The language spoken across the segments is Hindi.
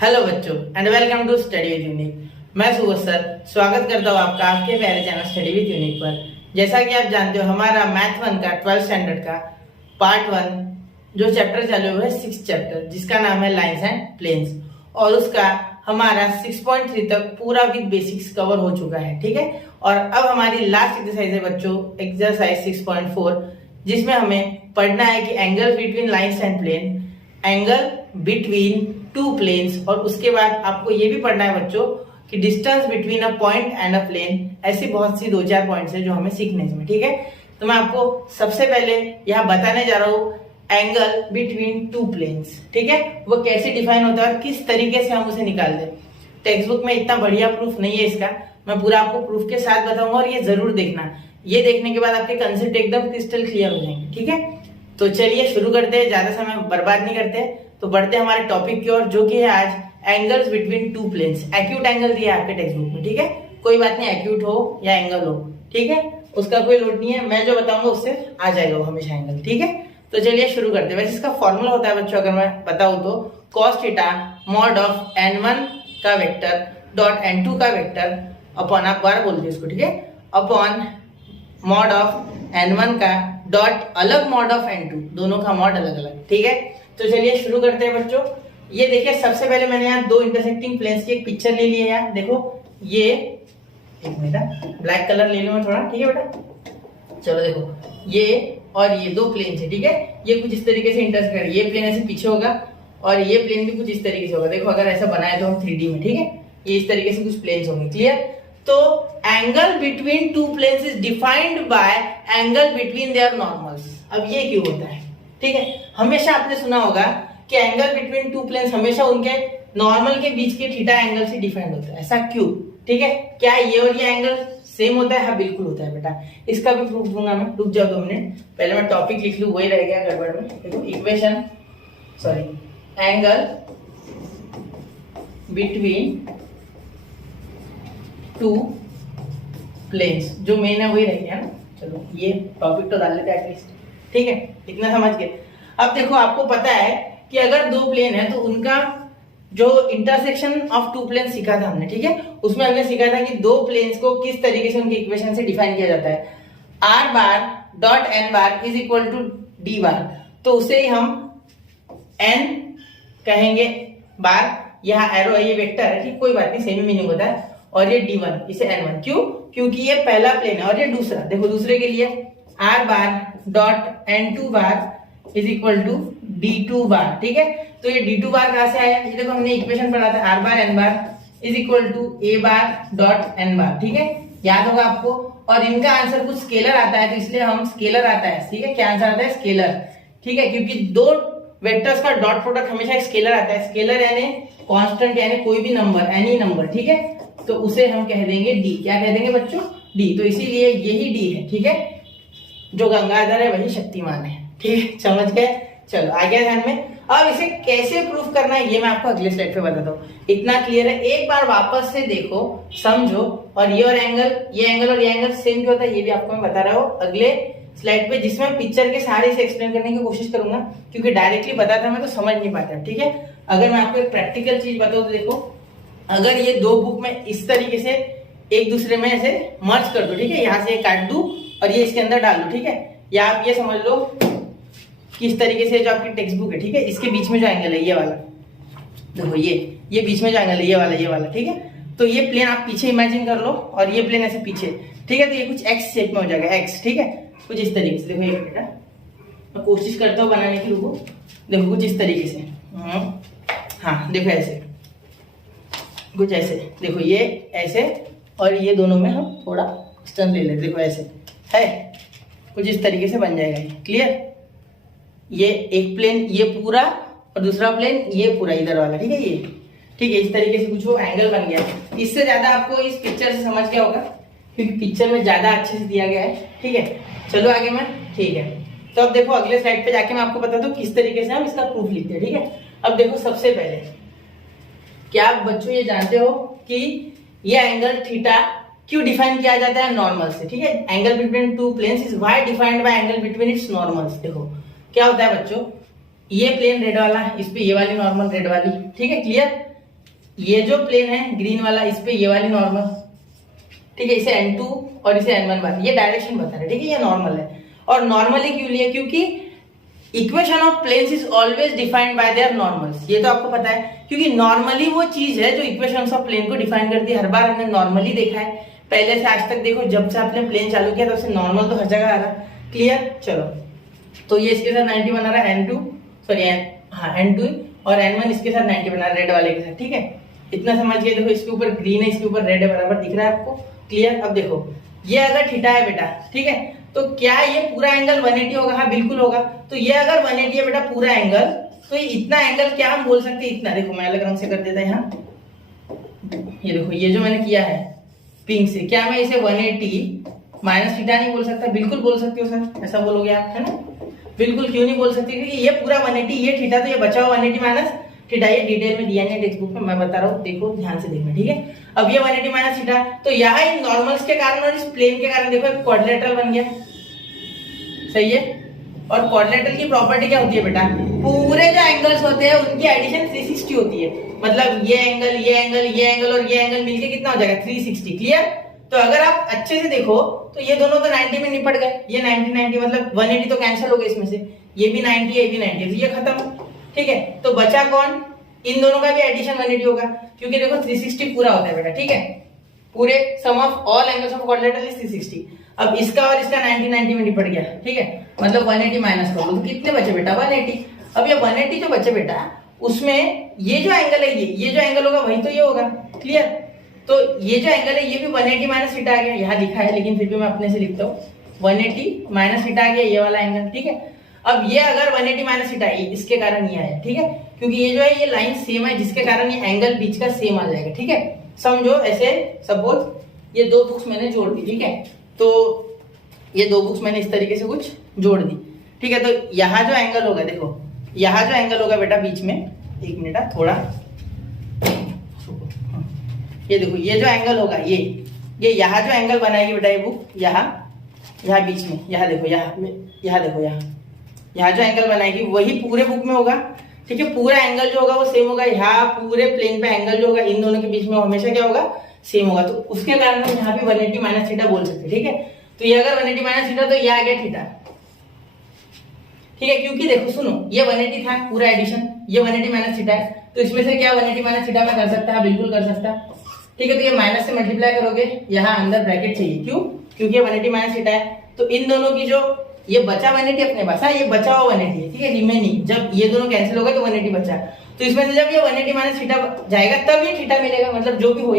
हेलो बच्चों and welcome to study with Unique. मैं सुबोध सर स्वागत करता हूँ आपका आपके प्यारे चैनल स्टडी विद यूनिक पर। जैसा कि आप जानते हो हमारा मैथ 1 का 12th स्टैंडर्ड का पार्ट 1 जो चैप्टर चालू हुआ है 6th चैप्टर जिसका नाम है लाइंस एंड प्लेन्स, और उसका हमारा 6.3 तक पूरा विद बेसिक्स कवर हो चुका है। ठीक है, और अब हमारी लास्ट एक्सरसाइज है बच्चों, एक्सरसाइज 6.4, जिसमें हमें पढ़ना है कि angle between lines and plane, angle between two planes, और उसके बाद आपको ये भी पढ़ना है बच्चों कि distance between a point and a plane. ऐसी बहुत सी 2-4 पॉइंट्स है जो हमें सीखने हैं। ठीक है, तो मैं आपको सबसे पहले यहाँ बताने जा रहा हूँ एंगल बिटवीन टू प्लेन्स। ठीक है, वो कैसे डिफाइन होता है और किस तरीके से हम उसे निकाल दें। टेक्स्ट बुक में इतना बढ़िया प्रूफ नहीं है इसका, मैं पूरा आपको प्रूफ के साथ बताऊंगा और ये जरूर देखना। ये देखने के बाद आपके कंसेप्ट एकदम क्रिस्टल क्लियर हो जाएंगे। ठीक है, तो चलिए शुरू करते हैं, ज्यादा समय बर्बाद नहीं करते, तो बढ़ते हैं हमारे टॉपिक की ओर, जो कि है आज angles between two planes. Acute angle दिया है आपके टेक्स्ट बुक में। ठीक है, कोई बात नहीं, एक्यूट हो या एंगल हो, ठीक है, उसका कोई लोड नहीं है, मैं जो बताऊंगा उससे आ जाएगा वो हमेशा एंगल। ठीक है, तो चलिए शुरू करते हैं। वैसे इसका फॉर्मूला होता है बच्चों, अगर मैं बताऊं तो cos theta mod of n1 का वेक्टर डॉट n2 का वेक्टर अपॉन, आप बार बोलते हैं इसको, ठीक है, अपॉन मॉड ऑफ n1 का डॉट अलग मॉड ऑफ n2, दोनों का मॉड अलग अलग। ठीक है, तो चलिए शुरू करते हैं बच्चों। ये देखिए, सबसे पहले मैंने यहाँ दो इंटरसेक्टिंग प्लेन्स की एक पिक्चर ले ली है। यहाँ देखो, ये एक मिनट ब्लैक कलर ले लूं मैं थोड़ा, ठीक है बेटा। चलो देखो, ये और ये दो प्लेन है। ठीक है, ये कुछ इस तरीके से इंटरसेक्ट कर, ये प्लेन ऐसे पीछे होगा और ये प्लेन भी कुछ इस तरीके से होगा। देखो, अगर ऐसा बनाए तो हम 3D में, ठीक है, ये इस तरीके से कुछ प्लेन्स होंगे। क्लियर? तो angle between two planes is defined by angle between their normals. अब ये क्यों होता है? ठीक है, हमेशा आपने सुना होगा कि एंगल बिटवीन टू प्लेन्स हमेशा उनके नॉर्मल के बीच के थीटा एंगल से डिफाइंड होता है। ऐसा क्यों? ठीक है, क्या ये और ये एंगल सेम होता है? हाँ बिल्कुल होता है बेटा, इसका भी प्रूफ दूंगा मैं। रुक जाओ 2 मिनट, पहले मैं टॉपिक लिख लूं, वही रह गया गड़बड़ में। देखो, equation angle between two planes जो मेन है वही रह गया ना। चलो ये टॉपिक तो डाल लेते हैं एटलीस्ट। ठीक है, इतना समझ गए। अब देखो, आपको पता है कि अगर दो प्लेन है तो उनका जो इंटरसेक्शन ऑफ टू प्लेन सीखा था हमने, ठीक है, उसमें हमने सीखा था कि दो प्लेन्स को किस तरीके से उनके इक्वेशन से डिफाइन किया जाता है। R bar dot N bar is equal to d bar, तो उसे ही हम एन कहेंगे बार, यहाँ एरो है, ये वेक्टर है, ठीक, कोई बात नहीं, सेम मीनिंग होता है, और ये d1 इसे n1। क्यों? क्योंकि ये पहला प्लेन है और ये दूसरा। देखो, दूसरे के लिए r bar dot n2 bar is equal to d2 bar. ठीक है, तो ये d2 बार कहां से आया? ये देखो, हमने इक्वेशन पढ़ा था, r bar n bar is equal to a bar dot n bar. ठीक है, याद होगा आपको। और इनका आंसर कुछ स्केलर आता है, तो इसलिए हम स्केलर आता है। ठीक है, क्या आंसर आता है? स्केलर। ठीक है, क्योंकि दो वेक्टर्स का डॉट प्रोडक्ट हमेशा एक स्केलर आता है। स्केलर यानी कांस्टेंट, यानी कोई भी नंबर, एनी नंबर। ठीक है, तो उसे हम कह देंगे डी। क्या कह देंगे बच्चों? डी। तो इसीलिए यही डी है। ठीक है, जो गंगाधर है वही शक्तिमान है। ठीक है, समझ गए? चलो आ गया ध्यान में। अब इसे कैसे प्रूफ करना है ये मैं आपको अगले स्लाइड पे बताता हूँ। इतना क्लियर है? एक बार वापस से देखो, समझो, और ये और एंगल, ये एंगल और ये एंगल सेम क्यों होता है ये भी आपको मैं बता रहा हूँ अगले स्लाइड पे, जिसमें पिक्चर के सारे से एक्सप्लेन करने की कोशिश करूंगा, क्योंकि डायरेक्टली बताता मैं तो समझ नहीं पाता। ठीक है, अगर मैं आपको एक प्रैक्टिकल चीज बताऊँ तो देखो, अगर ये दो बुक में इस तरीके से एक दूसरे में ऐसे मर्ज कर दो, ठीक है, यहाँ से काट दू और ये इसके अंदर डाल दो, ठीक है, या आप ये समझ लो किस तरीके से जो आपकी टेक्स्ट बुक है, ठीक है, इसके बीच में जो एंगल है ये वाला, देखो ये बीच में जो एंगल है ये वाला, ठीक है, तो ये प्लेन आप पीछे इमेजिन कर लो और ये प्लेन ऐसे पीछे, ठीक है, तो ये कुछ एक्स शेप में हो जाएगा, एक्स। ठीक है, कुछ इस तरीके से। देखो एक बेटा, मैं कोशिश करता हूँ बनाने की, रुको, देखो कुछ इस तरीके से, हाँ देखो ऐसे, कुछ ऐसे, देखो ये ऐसे, और ये दोनों में हम थोड़ा डिस्टेंस ले लेते, देखो ऐसे है, कुछ इस तरीके से बन जाएगा। क्लियर? ये एक प्लेन ये पूरा और दूसरा प्लेन ये पूरा इधर वाला, ठीक है, ये ठीक है, इस तरीके से कुछ वो एंगल बन गया। इससे ज्यादा आपको इस पिक्चर से समझ गया होगा, क्योंकि पिक्चर में ज्यादा अच्छे से दिया गया है। ठीक है, चलो आगे मैं, ठीक है, तो अब देखो अगले स्लाइड पे जाके मैं आपको बताता हूँ किस तरीके से हम इसका प्रूफ लिखते हैं। ठीक है, अब देखो, सबसे पहले क्या आप बच्चों ये जानते हो कि ये एंगल थीटा क्यों डिफाइन किया जाता है? नॉर्मल से। ठीक है, angle between two planes is why defined by angle between its normals. देखो क्या होता है बच्चों, ये प्लेन रेड वाला, इस पे ये वाली नॉर्मल रेड वाली, ठीक है, क्लियर, ये जो प्लेन है ग्रीन वाला, इस पे ये वाली नॉर्मल, ठीक है, इसे N2 और इसे N1 बात, ये डायरेक्शन बता रहे, ठीक है, ये नॉर्मल है। और नॉर्मली क्यों लिया, क्योंकि equation of planes is always defined by their normals, ये तो आपको पता है, क्योंकि नॉर्मली वो चीज है जो इक्वेशंस ऑफ प्लेन को डिफाइन करती है। हर बार हमने नॉर्मली देखा है, पहले से आज तक देखो, जब से आपने प्लेन चालू किया तब से नॉर्मल तो हर जगह आ रहा। क्लियर, चलो, तो ये इसके साथ 90 बना रहा है, N2 सॉरी N2 और N1 इसके साथ 90 बना रहा है रेड वाले के साथ, ठीक है, इतना समझ गए। देखो इसके ऊपर ग्रीन है, इसके ऊपर रेड है, बराबर दिख रहा है आपको। क्लियर, अब देखो ये अगर थीटा है बेटा, ठीक है, तो क्या ये पूरा एंगल 180 होगा? हाँ बिल्कुल होगा। तो ये अगर 180 है बेटा पूरा एंगल, तो ये इतना एंगल क्या हम बोल सकते हैं, इतना, देखो मैं अलग रंग से कर देता है यहाँ, ये देखो ये जो मैंने किया है पिंक से, क्या मैं इसे 180 माइनस थीटा नहीं बोल सकता? बिल्कुल बोल सकते हो सर, ऐसा बोलोगे आप, है ना? बिल्कुल, क्यों नहीं बोल सकते, क्योंकि ये पूरा 180, ये थीटा, तो ये बचा हुआ 180 माइनस थीटा, ये डिटेल में दिया नहीं टेक्स्ट बुक में, मैं बता रहा हूँ, देखो ध्यान से देखना, ठीक है। अब ये 180 माइनस थीटा, तो यहाँ इन नॉर्मल्स के कारण और इस प्लेन के कारण देखो एक क्वाड्रिलेटरल बन गया, सही है। और क्वाड्रिलेटरल की प्रॉपर्टी क्या होती है बेटा, पूरे जो एंगल्स होते हैं उनकी एडिशन 360 होती है, मतलब ये एंगल, ये एंगल, ये एंगल और ये एंगल मिलके कितना हो जाएगा, 360। क्लियर, तो अगर आप अच्छे से देखो तो ये दोनों तो 90 में निपट गए, ये 90 90 मतलब 180 तो कैंसिल हो गए इसमें से, ये भी 90 ये भी 90, तो ये खत्म, ठीक है। तो बचा कौन, इन दोनों का भी एडिशन 180 होगा, क्योंकि देखो 360 पूरा होता है बेटा, ठीक है, पूरे sum of all angles of quadrilateral is 360। अब इसका और इसका 90 90 में निपट गया, ठीक है, मतलब 180 माइनस कर लो तो कितने बचे बेटा, 180। अब ये 180 जो बचे बेटा, उसमें ये जो एंगल है, ये जो एंगल होगा वही तो ये होगा। क्लियर, तो ये जो एंगल है ये भी 180 माइनस थीटा आ गया, यहाँ लिखा है लेकिन फिर भी मैं अपने से लिखता हूँ, 180 माइनस थीटा आ गया ये वाला एंगल, ठीक है। अब ये अगर 180 माइनस थीटा इसके कारण ये आया, ठीक है, क्योंकि ये जो है ये लाइन सेम है, जिसके कारण ये एंगल बीच का सेम आ जाएगा, ठीक है। समझो ऐसे, सपोज ये दो बुक्स मैंने जोड़ दी, ठीक है, तो ये दो बुक्स मैंने इस तरीके से कुछ जोड़ दी, ठीक है, तो यहाँ जो एंगल होगा, देखो यहाँ जो एंगल होगा बेटा बीच में, एक मिनट थोड़ा, ये देखो ये जो एंगल होगा, ये यहाँ जो एंगल बनाएगी बेटा ये बुक, यहाँ बीच में, यहाँ देखो, यहाँ देखो, यहाँ जो एंगल बनाएगी वही पूरे बुक में होगा, ठीक है। पूरा एंगल जो होगा वो सेम होगा, यहाँ पूरे प्लेन पे एंगल जो होगा इन दोनों के बीच में हमेशा क्या होगा, सेम होगा, तो उसके कारण हम यहाँ पे 180 माइनस थीटा बोल सकते हैं, ठीक है। तो ये अगर 180 माइनस थीटा, तो ये आ गया थीटा, ठीक है, क्योंकि देखो सुनो, ये 180 था पूरा एडिशन, ये 180 माइनस थीटा है, तो इसमें से क्या 180 माइनस थीटा में कर सकता है, बिल्कुल कर सकता है, ठीक है। तो ये माइनस से मल्टीप्लाई करोगे, यहाँ अंदर ब्रैकेट चाहिए, क्यों, क्योंकि ये 180 माइनस थीटा है, तो इन दोनों की जो ये बचा 180 अपने पास है, ये बचा हुआ 180 है, ठीक है, रिमेनिंग, जब ये दोनों कैंसिल हो गए तो 180 बचा, तो इसमें से जब ये 180 माइनस थीटा जाएगा तब ये थीटा मिलेगा, मतलब जो भी हो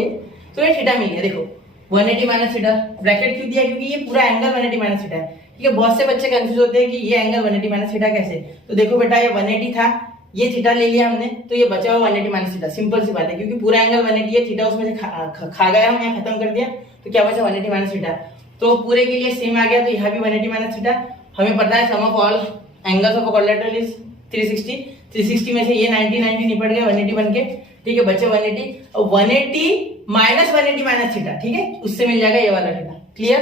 तो ये थीटा मिल गया। देखो 180 माइनस थीटा, ब्रैकेट क्यों दिया, क्योंकि ये पूरा एंगल 180 माइनस थीटा है, ठीक है। बहुत से बच्चे कंफ्यूज होते हैं कि ये एंगल 180 माइनस थीटा कैसे, तो देखो बेटा ये 180 था, ये थीटा ले लिया हमने, तो ये बचा हुआ 180 माइनस थीटा, सिंपल सी बात है, क्योंकि पूरा एंगल 180 है, थीटा उसमें से खा गया, हम यहाँ खत्म कर दिया, तो क्या बचा 180 माइनस थीटा, तो पूरे के लिए सेम आ गया, तो यहाँ भी 180 माइनस थीटा। हमें पता है sum of all angles of quadrilateral is 360, 360 में से ये 90 90 निपट गया, 180 बन के, ठीक है, बचे 180, और 180 माइनस 180 माइनस थीटा, ठीक है, उससे मिल जाएगा ये वाला थीटा। क्लियर,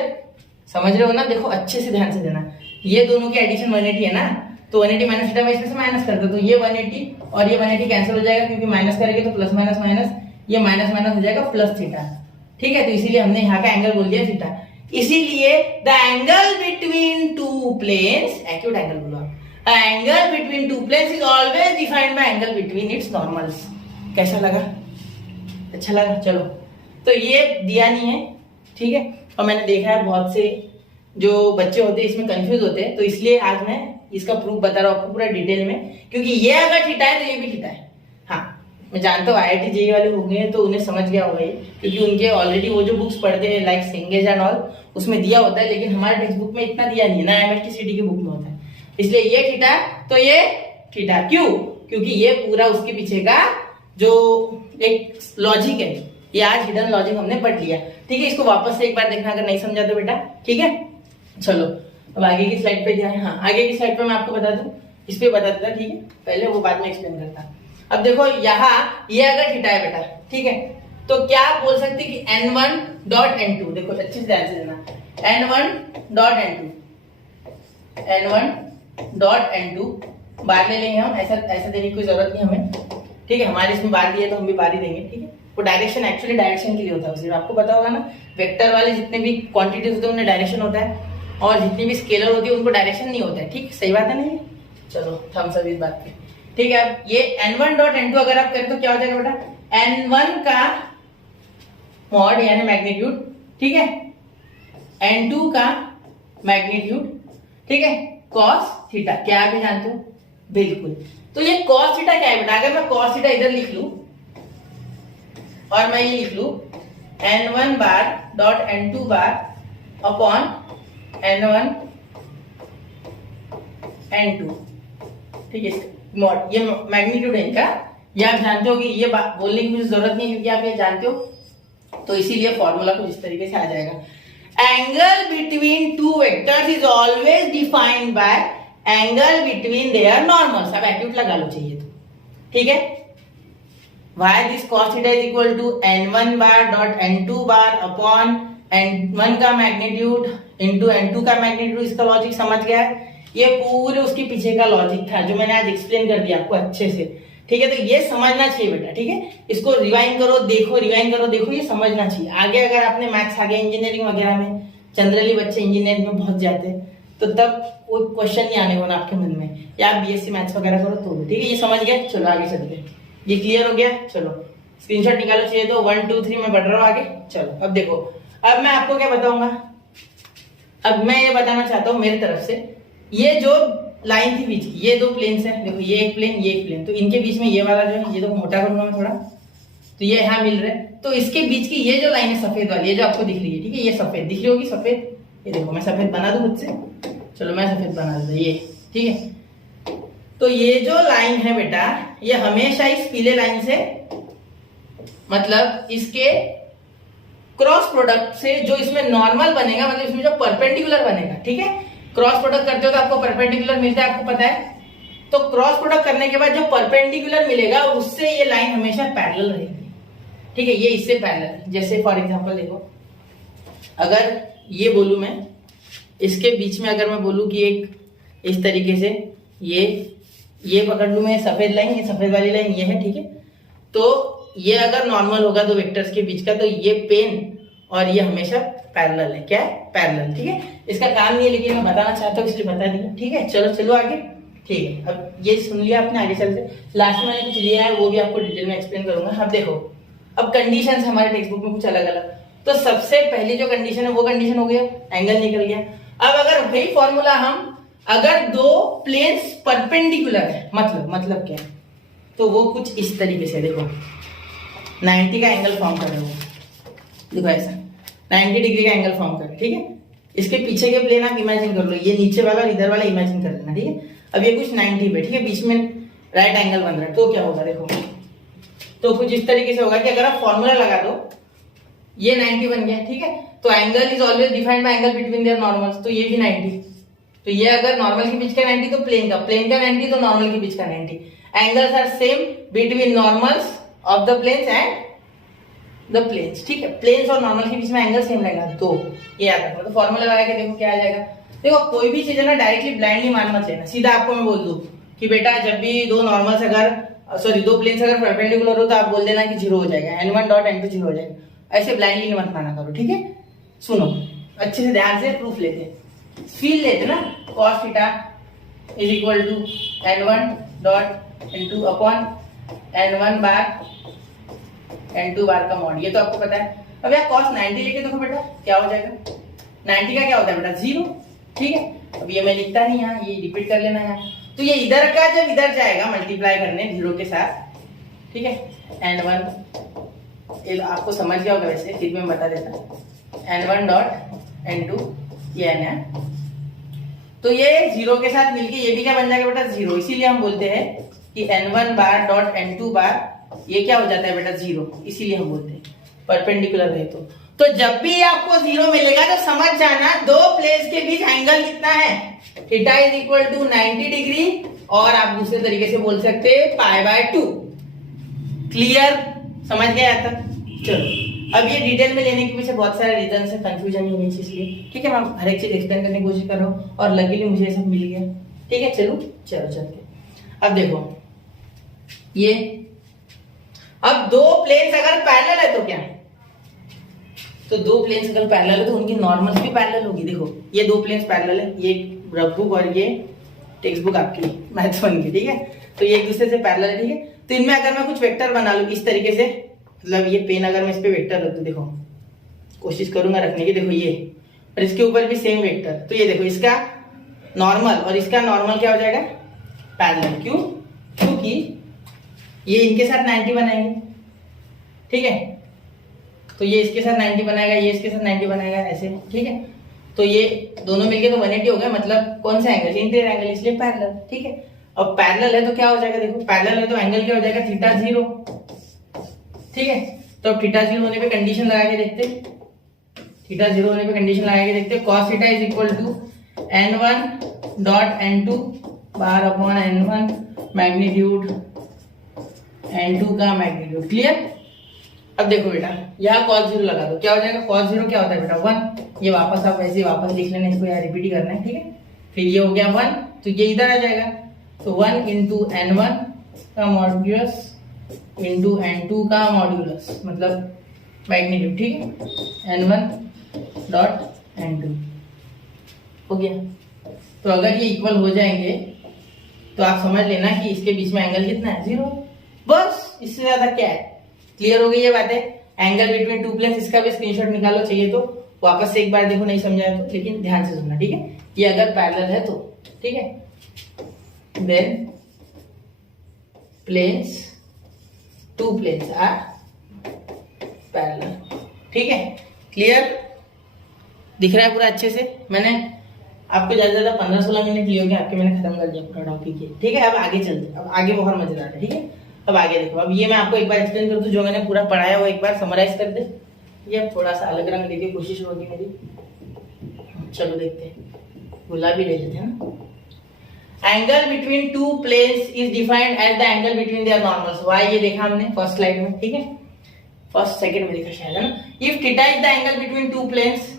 समझ रहे हो ना? देखो अच्छे से ध्यान से देना, ये दोनों की एडिशन 180 है ना, तो 180 माइनस थीटा में इसमें से माइनस करते, तो ये 180 और ये 180 कैंसिल हो जाएगा, क्योंकि माइनस करेंगे तो प्लस माइनस माइनस, ये माइनस माइनस हो जाएगा प्लस थीटा, ठीक है। तो इसीलिए हमने यहाँ का एंगल बोल दिया थीटा। इसीलिए the angle between two planes, acute angle बोलो आप, angle between two planes is always defined by angle between its normals. कैसा लगा, अच्छा लगा? चलो, तो ये दिया नहीं है, ठीक है, और मैंने देखा है बहुत से जो बच्चे होते हैं इसमें कंफ्यूज होते हैं, तो इसलिए आज मैं इसका प्रूफ बता रहा हूँ आपको पूरा डिटेल में, क्योंकि ये अगर थीटा है तो ये भी थीटा है। हाँ, मैं जानता हूँ IIT JEE वाले होंगे तो उन्हें समझ गया होगा ये, क्योंकि उनके ऑलरेडी वो जो बुक्स पढ़ते हैं लाइक सेंगेज एंड ऑल, उसमें दिया होता है, लेकिन हमारे टेक्स्ट बुक में इतना दिया नहीं है ना, MST की बुक में होता है, इसलिए ये थीटा तो ये थीटा। क्यों? क्योंकि ये पूरा उसके पीछे का जो एक लॉजिक है, ये आज हिडन लॉजिक हमने पढ़ लिया, ठीक है। इसको वापस से एक बार देखना अगर नहीं समझा तो बेटा, ठीक है। चलो अब आगे की स्लाइड पे क्या है, हाँ आगे की स्लाइड पे मैं आपको बता दूं, इस पे बता देता, ठीक है, पहले वो बाद में एक्सप्लेन करता। अब देखो यहाँ ये अगर थीटा है बेटा, ठीक है, तो क्या आप बोल सकते कि N1 डॉट N2, देखो अच्छे से ध्यान से देना, N1 dot N2, N1 dot N2 बाहर ले लेंगे हम, ऐसा देने की कोई जरूरत नहीं हमें, ठीक है, हमारे इसमें बार दिया तो हम भी बार ही देंगे, ठीक है। वो डायरेक्शन एक्चुअली डायरेक्शन के लिए होता है, सिर्फ आपको पता होगा ना, वेक्टर वाले जितने भी क्वांटिटीज होते हैं उनमें डायरेक्शन होता है, और जितनी भी स्केलर होती है उनको डायरेक्शन नहीं होता है, ठीक, सही बात है नहीं? चलो थम्स अप इस बात पे, ठीक है। अब ये n1 डॉट n2 अगर आप करें तो क्या हो जाएगा बेटा, n1 का मॉड यानी मैग्नीट्यूड, ठीक है, n2 का मैग्नीट्यूड, ठीक है, कॉस थीटा। क्या आप जानते हो? बिल्कुल। तो ये कॉस थीटा क्या है बेटा, अगर मैं कॉस थीटा इधर लिख लूं और मैं ये लिख लूं n1 bar dot n2 bar upon n1 n2, ठीक है, मॉड, ये मैग्नीट्यूड है इनका। ये आप जानते हो कि ये बोलने की मुझे जरूरत नहीं है क्योंकि आप ये जानते हो, तो इसीलिए फॉर्मूला कुछ इस तरीके से आ जाएगा। Angle between two vectors is always defined by angle between their normals. अब एक्यूट लगा लो चाहिए तो, ठीक है। Why this cos theta is equal to n1 bar dot n2 bar upon n1 का मैग्नीट्यूड इंटू n2 का मैग्नीट्यूड। इसका लॉजिक समझ गया है? ये पूरे उसके पीछे का लॉजिक था जो मैंने आज एक्सप्लेन कर दिया आपको अच्छे से, ठीक है। तो ये समझना चाहिए बेटा, ठीक है। इसको रिवाइंड करो, देखो, रिवाइंड करो, देखो, ये समझना चाहिए। आगे अगर आपने मैथ्स आ गया इंजीनियरिंग वगैरह में, जनरली बच्चे इंजीनियरिंग में बहुत जाते हैं, तो तब कोई क्वेश्चन नहीं आने वाला आपके मन में, या आप बीएससी मैथ्स वगैरह करो तो, ठीक है। ये समझ गए? चलो आगे चलते हैं। ये क्लियर हो गया? चलो स्क्रीनशॉट निकालो चाहिए तो 1 2 3 में बढ़ रहा हूँ आगे। चलो अब देखो, अब मैं आपको क्या बताऊंगा, अब मैं ये बताना चाहता हूँ मेरी तरफ से, ये जो लाइन थी बीच की, ये दो प्लेन्स हैं, देखो ये एक प्लेन, ये एक प्लेन, तो इनके बीच में ये वाला जो है, ये तो मोटा करूंगा मैं थोड़ा, तो ये यहाँ मिल रहा है, तो इसके बीच की ये जो लाइन है सफेद वाली, ये जो आपको दिख रही है, ठीक है, ये सफेद दिख रही होगी, सफेद, ये देखो मैं सफेद बना दूं खुद से, चलो मैं सफेद बना देता, ये, ठीक है। तो ये जो लाइन है बेटा, ये हमेशा इस पीले लाइन से, मतलब इसके क्रॉस प्रोडक्ट से जो इसमें नॉर्मल बनेगा, मतलब इसमें जो परपेंडिकुलर बनेगा, ठीक है, क्रॉस प्रोडक्ट करते हो तो आपको परपेंडिकुलर मिलता है, आपको पता है। तो क्रॉस प्रोडक्ट करने के बाद जो परपेंडिकुलर मिलेगा उससे ये लाइन हमेशा पैरेलल रहेगी, ठीक है, ये इससे पैरेलल है। जैसे फॉर एग्जांपल देखो, अगर ये बोलूं मैं, इसके बीच में अगर मैं बोलूं कि एक इस तरीके से ये पकड़ लूं मैं, सफेद लाइन, ये सफेद वाली लाइन ये है, ठीक है। तो ये अगर नॉर्मल होगा दो वेक्टर्स के बीच का, तो ये पेन और ये हमेशा पैरेलल है, क्या है, पैरेलल, ठीक है। इसका काम नहीं है लेकिन मैं बताना चाहता हूँ इसलिए बता दिया, ठीक है। चलो चलो आगे, ठीक है। अब ये सुन लिया आपने, आगे चलते, लास्ट में मैंने कुछ लिया है वो भी आपको डिटेल में एक्सप्लेन करूंगा। अब देखो, अब कंडीशन हमारे टेक्स्ट बुक में कुछ अलग अलग, तो सबसे पहली जो कंडीशन है वो कंडीशन हो गया, एंगल निकल गया। अब अगर वही फॉर्मूला हम, अगर दो प्लेन्स परपेंडिकुलर है, मतलब क्या है, तो वो कुछ इस तरीके से, देखो 90 का एंगल फॉर्म कर रहे हो, देखो ऐसा 90 डिग्री का एंगल फॉर्म कर, ठीक है। इसके पीछे के प्लेन आप इमेजिन कर लो, ये नीचे वाला और इधर वाला इमेजिन कर लेना, ठीक है। अब ये कुछ 90 पे, ठीक है, बीच में राइट एंगल बन रहा है, तो क्या होगा देखो, तो कुछ इस तरीके से होगा कि अगर आप फॉर्मूला लगा दो, ये 90 बन गया, ठीक है। तो angle is always defined by angle between their normals, तो ये भी 90, तो ये अगर नॉर्मल के बीच का 90 तो प्लेन का 90 तो नॉर्मल के बीच का 90। Angles are same between normals of the planes and the planes, ठीक है। प्लेन्स और नॉर्मल के बीच में एंगल सेम रहेगा, तो ये याद रखना। तो फॉर्मूला लगा के देखो क्या आ जाएगा। देखो कोई भी चीज है ना डायरेक्टली ब्लाइंडली मान मत लेना, सीधा आपको मैं बोल दूं कि बेटा जब भी दो नॉर्मल्स दो प्लेन्स अगर परपेंडिकुलर हो तो आप बोल देना कि 0 हो जाएगा, n1 डॉट n2 0 हो जाएगा, ऐसे ब्लाइंडली मत माना करो, ठीक है। सुनो अच्छे से ध्यान से प्रूफ लेते हैं, फील लेते ना, cos theta is equal to n1 dot n2 upon n1 bar n2 bar का मॉड, ये तो आपको पता है। अब यार cos 90 लेके देखो बेटा क्या हो जाएगा, 90 का क्या होता है बेटा 0, ठीक है। अब ये मैं लिखता नहीं यहाँ, ये रिपीट कर लेना यहाँ, तो ये इधर का जब इधर जाएगा मल्टीप्लाई करने 0 के साथ, ठीक है, n1 आपको समझ गया होगा वैसे, फिर मैं बता देता हूँ, n1 डॉट n2 ये n है, तो ये 0 के साथ मिलके ये भी क्या बन जाएगा बेटा 0, इसीलिए हम बोलते हैं कि n1 बार डॉट n2 बार ये क्या हो जाता है बेटा 0, इसीलिए हम बोलते हैं परपेंडिकुलर है। तो जब भी आपको 0 मिलेगा तो समझ जाना दो प्लेन्स के बीच एंगल कितना है, theta is equal to 90 degree, और आप दूसरे तरीके से बोल सकते हैं π/2। क्लियर, समझ गए यहाँ तक? चलो अब ये डिटेल में लेने के पीछे बहुत सारे रीजन है, कंफ्यूजन नहीं होनी चाहिए इसलिए, ठीक है। मैं हर एक चीज एक्सप्लेन करने की कोशिश कर रहा हूँ और लकीली मुझे ये सब मिल गया, ठीक है। चलो चलते अब देखो, ये अब दो प्लेन्स अगर पैरेलल है तो क्या है, तो दो प्लेन्स अगर पैरेलल है तो उनकी नॉर्मल्स भी पैरेलल होगी। देखो ये दो प्लेन्स पैरेलल है, ये रफ बुक और ये टेक्स्ट बुक आपकी मैथ्स 1 की, ठीक है। तो ये एक दूसरे से पैरेलल है, ठीक है। तो इनमें अगर मैं कुछ वेक्टर बना लूं इस तरीके से, मतलब ये पेन अगर मैं इस पे वेक्टर रख दूं, देखो कोशिश करूंगा रखने की, देखो ये, और इसके ऊपर भी सेम वेक्टर, तो ये देखो इसका नॉर्मल और इसका नॉर्मल क्या हो जाएगा, पैरेलल। क्यों? क्योंकि ये इनके साथ 90 बनाएंगे, ठीक है। तो ये इसके साथ 90 बनाएगा, ये इसके साथ 90 बनाएगा, ऐसे, ठीक है। तो ये दोनों मिलके तो 180 हो गया, मतलब कौन सा एंगल, इंटीरियर एंगल, इसलिए पैरेलल, ठीक है। अब पैरेलल है तो क्या हो जाएगा, देखो पैरेलल है तो एंगल क्या हो जाएगा, थीटा 0, ठीक है। तो अब थीटा 0 होने पे कंडीशन लगा के देखते, थीटा 0 होने पे कंडीशन लगा के देखते, cos theta is equal to n1 dot n2 bar upon n1 magnitude n2 का मैग्नीट्यूड। क्लियर? अब देखो बेटा यहाँ cos 0 लगा दो, क्या हो जाएगा, cos 0 क्या होता है बेटा 1, ये वापस आप वैसे वापस लिख लेना, इसको यहाँ रिपीट करना है, ठीक है। फिर ये हो गया 1, तो ये इधर आ जाएगा, तो 1 इंटू n1 का मॉड्यूलस इंटू n2 का मॉड्यूलस, मतलब मैग्नीट्यूड, ठीक है, n1 डॉट n2 हो गया। तो अगर ये इक्वल हो जाएंगे तो आप समझ लेना कि इसके बीच में एंगल कितना है, 0, बस, इससे ज्यादा क्या है। क्लियर हो गई ये बातें, एंगल बिटवीन टू प्लेन्स, इसका भी स्क्रीनशॉट निकालो, चाहिए तो वापस से एक बार देखो, नहीं समझाया तो, लेकिन ध्यान से सुनना, ठीक है। ये अगर पैरेलल है तो, ठीक है, then planes, two planes are parallel, ठीक है। क्लियर? दिख रहा है पूरा अच्छे से? मैंने आपको ज्यादा से ज्यादा 15-16 मिनट लिए होंगे आपके, मैंने खत्म कर दिया पूरा टॉपिक, ठीक है। अब आगे चलते, अब आगे बहुत मजेदार है, ठीक है। अब आगे देखो, अब ये मैं आपको एक बार एक्सप्लेन कर दूं, जो मैंने पूरा पढ़ाया वो एक बार समराइज कर दे। ये थोड़ा सा अलग रंग लेके कोशिश होगी मेरी, चलो देखते हैं, गुलाबी ले लेते हैं ना। Angle between two planes is defined as the angle between their normals. Why ये देखा हमने फर्स्ट स्लाइड में, ठीक है, फर्स्ट सेकंड में देखा शायद, है ना। If theta is the angle between two planes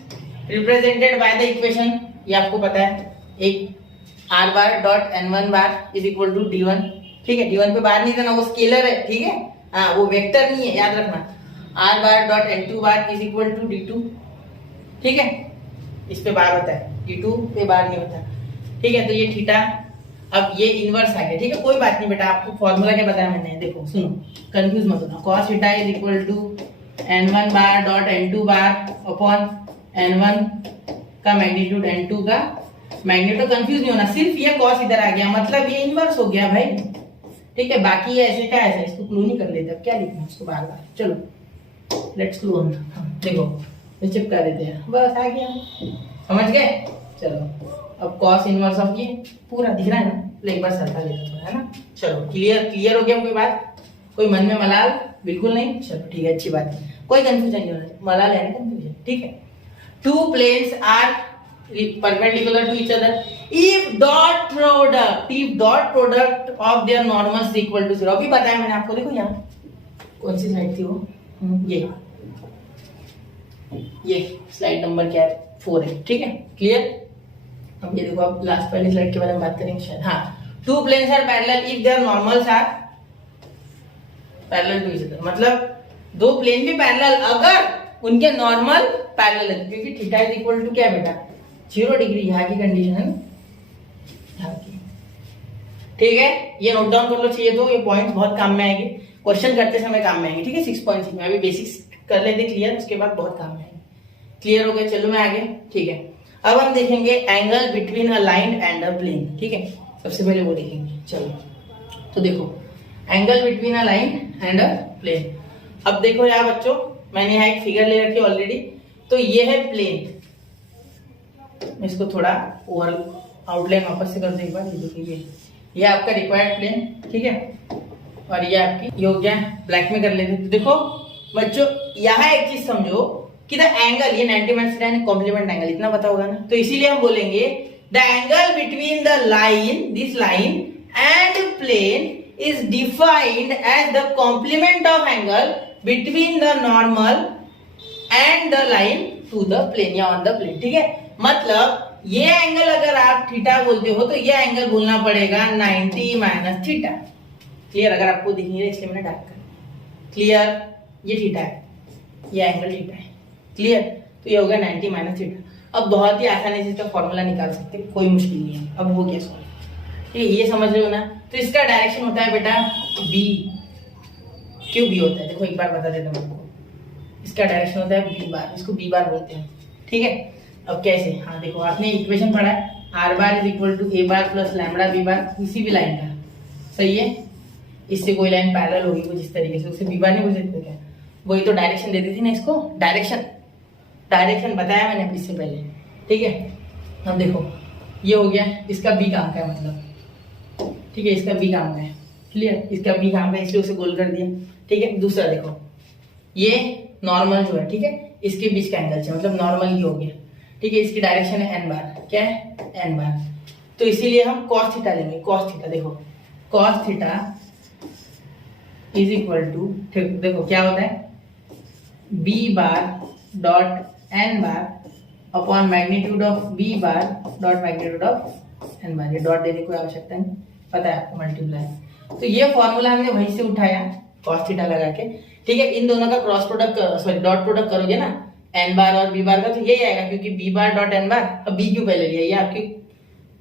represented by the equation, ये आपको पता है, एक r bar dot n1 bar is equal to d1, ठीक है। d1 पे बार नहीं देना, वो स्केलर है, ठीक है, हाँ वो वेक्टर नहीं है, याद रखना। r bar dot n2 bar is equal to d2, ठीक है, इस पे बार होता है, d2 पे बार नहीं होता, ठीक है। तो ये थीटा, अब ये इनवर्स आ गया, ठीक है, कोई बात नहीं बेटा, आपको फॉर्मूला क्या बताया मैंने, देखो सुनो, कंफ्यूज मत होना। cos theta is equal to n1 bar dot n2 bar upon n1 का मैग्नीट्यूड n2 का मैग्नीट्यूड, कंफ्यूज नहीं होना, सिर्फ ये cos इधर आ गया, मतलब ये इनवर्स हो गया भाई, ठीक है। बाकी ये ऐसे का ऐसे, इसको क्लू नहीं कर लेते, अब क्या लिखना है इसको बार बार, चलो लेट्स क्लू ऑन, देखो ये चिपका देते हैं, बस आ गया, समझ गए। चलो अब cos इनवर्स ऑफ ये पूरा दिख रहा है ना, एक बार सरका लेना थोड़ा, है ना। चलो क्लियर, क्लियर हो गया, कोई बात, कोई मन में मलाल बिल्कुल नहीं, चलो ठीक है, अच्छी बात है, कोई कंफ्यूजन नहीं होना, मलाल है ना कंफ्यूजन, ठीक है। Two planes are perpendicular to each other if dot product of their normals is equal to 0। अभी बताया मैंने आपको, देखो यहाँ कौन सी स्लाइड थी वो, ये स्लाइड नंबर क्या है, 4 है, ठीक है। क्लियर? अब ये देखो, अब लास्ट वाली स्लाइड के बारे में बात करेंगे शायद, हाँ। Two planes are parallel if their normals are parallel to each other, मतलब दो प्लेन भी पैरेलल अगर उनके नॉर्मल पैरेलल है, क्योंकि थीटा इज इक्वल टू क्या बेटा, 0 डिग्री, यहाँ की कंडीशन है ना, यहाँ की, ठीक है। ये नोट डाउन कर लो, चाहिए तो, ये पॉइंट्स बहुत काम में आएंगे, क्वेश्चन करते समय काम में आएंगे, ठीक है। 6.6 में अभी बेसिक्स कर लेते क्लियर, उसके बाद बहुत काम में आएंगे। क्लियर हो गया? चलो मैं आगे, ठीक है। अब हम देखेंगे angle between a line and a plane, ठीक है, सबसे पहले वो देखेंगे। चलो तो देखो, angle between a line and a plane. अब देखो यार बच्चों, मैंने यहाँ एक फिगर ले रखी है ऑलरेडी, तो ये है प्लेन, मैं इसको थोड़ा ओवर आउटलाइन वापस से कर दो एक बार, ये आपका रिक्वायर्ड प्लेन, ठीक है, और ये आपकी हो गया, ब्लैक में कर लेते। देखो बच्चों, यहाँ एक चीज समझो कि द एंगल, ये 90 कॉम्प्लीमेंट एंगल, इतना पता होगा ना, तो इसीलिए हम बोलेंगे the angle between the line, this line and plane is defined as the complement of angle between the normal and the line to the plane या on the plane, ठीक है। मतलब ये एंगल अगर आप थीटा बोलते हो तो ये एंगल बोलना पड़ेगा 90 माइनस थीटा। क्लियर? अगर आपको दिख नहीं रहा इसलिए मैंने डार्क कर, क्लियर, ये थीटा है, ये एंगल थीटा है, क्लियर। तो ये होगा 90 माइनस थीटा। अब बहुत ही आसानी से इसका फॉर्मूला निकाल सकते हैं, कोई मुश्किल नहीं है। अब हो गया सॉल्व, ठीक है, ये समझ रहे हो ना। तो इसका डायरेक्शन होता है बेटा बी। क्यों बी होता है देखो एक बार बता देता हूँ आपको। इसका डायरेक्शन होता है बी बार, इसको बी बार बोलते हैं, ठीक है। अब कैसे, हाँ देखो आपने इक्वेशन पढ़ा है, r bar is equal to A bar plus lambda b bar, किसी भी लाइन का, सही है। इससे कोई लाइन पैरेलल होगी कुछ इस तरीके से, उसे बी बार नहीं बोल सकते क्या, वही तो डायरेक्शन देती थी ना इसको, डायरेक्शन बताया मैंने इससे पहले, ठीक है। अब देखो ये हो गया, इसका बी काम का है मतलब, ठीक है, इसका बी काम का है, क्लियर, इसका बी काम का है इसलिए उसे गोल कर दिया, ठीक है। दूसरा देखो ये नॉर्मल जो है, ठीक है, इसके बीच का एंगल है मतलब नॉर्मल ही हो गया, ठीक है। इसकी डायरेक्शन है एन बार, क्या है एन बार, तो इसीलिए हम कॉस थीटा लेंगे। कॉस थीटा देखो, cos theta is equal to, देखो क्या होता है, B bar dot N bar upon magnitude of B bar dot magnitude of N bar. ये डॉट देने की कोई आवश्यकता नहीं, पता है आपको, मल्टीप्लाई। तो ये फॉर्मूला हमने वहीं से उठाया कॉस थीटा लगा के, ठीक है। इन दोनों का cross product, sorry dot product करोगे ना एन बार और बी बार का, तो यही आएगा, क्योंकि बी बार डॉट एन बार। अब बी क्यों पहले लिया, ये आपकी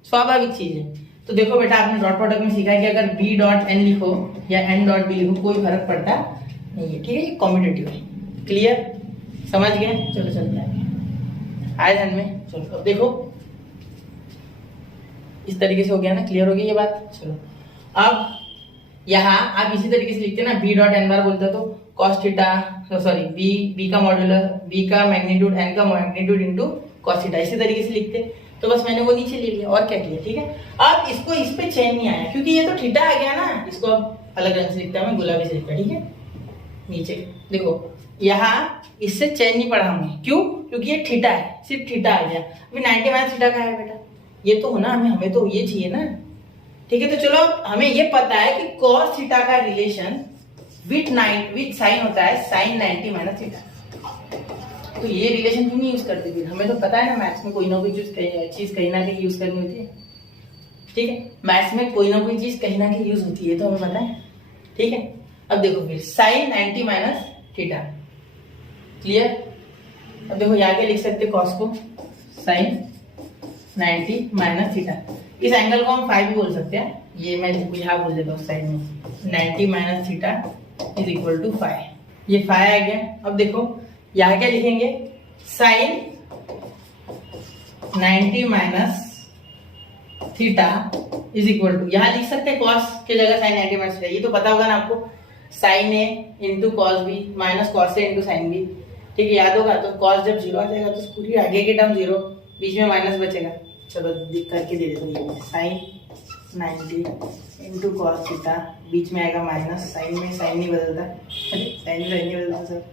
स्वाभाविक चीज है। तो देखो बेटा आपने डॉट प्रोडक्ट में सीखा है कि अगर बी डॉट एन लिखो या एन डॉट बी लिखो कोई फर्क पड़ता नहीं है, ठीक है, ये कॉम्पिटेटिव है, क्लियर, समझ गए। चलो चलते हैं आए ध्यान में। चलो अब देखो इस तरीके से हो गया ना, क्लियर हो गई ये बात। चलो अब यहाँ आप इसी तरीके से लिखते ना, बी डॉट एन बार बोलते हो तो कॉस थीटा, सॉरी बी का मॉड्यूलर, बी का मैग्नीट्यूड, एन का मैग्नीट्यूड इनटू कॉस थीटा, इसी तरीके से लिखते। तो बस मैंने वो नीचे ले लिया और क्या किया, ठीक है। अब इसको इस पे चेन नहीं आया क्योंकि ये तो थीटा आ गया ना, इसको अब अलग रंग से लिखता है, मैं गुलाबी से लिखता, ठीक है। नीचे देखो यहाँ इससे चेन नहीं पढ़ा हमने, क्यों, क्योंकि ये थीटा है, सिर्फ थीटा आ गया। अभी 90 माइनस थीटा का है बेटा, ये तो होना हमें तो ये चाहिए ना, ठीक है। तो चलो हमें ये पता है कि cos थीटा का रिलेशन विथ साइन होता है साइन 90 माइनस थीटा। तो ये रिलेशन क्यों नहीं यूज करते फिर, हमें तो पता है ना मैथ्स में कोई ना कोई चीज कहीं ना कहीं यूज करनी होती है, ठीक है। मैथ्स में कोई ना कोई चीज कहीं ना कहीं यूज होती है, तो हमें पता है, ठीक है। अब देखो फिर साइन 90 माइनस थीटा, क्लियर। अब देखो यहाँ के लिख सकते कॉस को साइन 90 माइनस थीटा, इस एंगल को हम फाइव भी बोल सकते हैं, ये मैं यहाँ बोल देता हूँ साइड में, 90 minus theta is equal to 5, ये 5 आ गया। अब देखो यहाँ क्या लिखेंगे, sine 90 minus theta is equal to, यहाँ लिख सकते हैं कॉस की जगह साइन 90 माइनस थीटा, ये तो पता होगा ना आपको, sine A into cos B minus cos A into sine B, ठीक है, याद होगा। तो कॉस जब जीरो आ जाएगा तो पूरी आगे की टर्म जीरो, बीच में माइनस बचेगा। चलो करके दे देते हैं, साइन 90 इंटू कॉस थीटा, बीच में आएगा माइनस, साइन में साइन नहीं बदलता, साइन नहीं बदलता सर,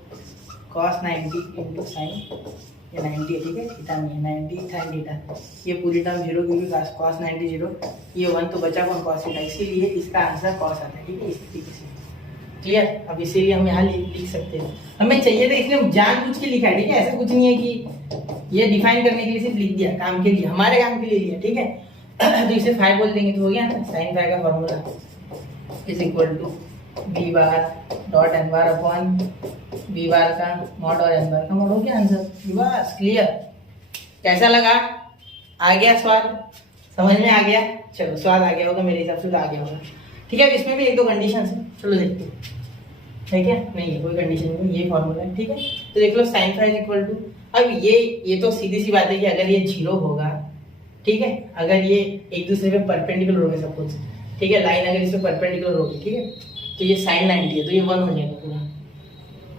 कॉस 90 इंटू साइन, ये 90 है, ठीक है, थीटा में 90 साइन थीटा, ये पूरी टर्म जीरो क्योंकि कॉस 90 जीरो, ये 1 तो बचा कौन कॉस थीटा, इसीलिए इसका आंसर कॉस आता है, ठीक है, इस तरीके से, क्लियर। अब इसीलिए हम यहाँ लिख सकते हैं, हमें चाहिए था इसलिए जानबूझ के लिखा है, ठीक है, ऐसा कुछ नहीं है कि ये डिफाइन करने के लिए सिर्फ लिख दिया, काम के लिए, हमारे काम के लिए लिया, ठीक है। तो इसे 5 बोल देंगे तो हो गया ना, साइन 5 का formula is equal to B bar dot N bar upon B bar का मॉड और एन बार का मॉड, हो गया आंसर, बस क्लियर। कैसा लगा, आ गया स्वाद, समझ में आ गया, चलो स्वाद आ गया होगा, मेरे हिसाब से तो आ गया होगा, ठीक है। इसमें भी एक दो कंडीशन है, चलो देखते हैं, ठीक है, नहीं है कोई कंडीशन नहीं, ये फॉर्मूला है, ठीक है। तो देख लो साइन 5 इक्वल टू, अब ये तो सीधी सी बात है कि अगर ये जीरो होगा, ठीक है, अगर ये एक दूसरे पे परपेंडिकुलर होगा सपोज, ठीक है, लाइन अगर इस पे परपेंडिकुलर होगी, ठीक है, तो ये साइन 90 है तो ये 1 हो जाएगा पूरा,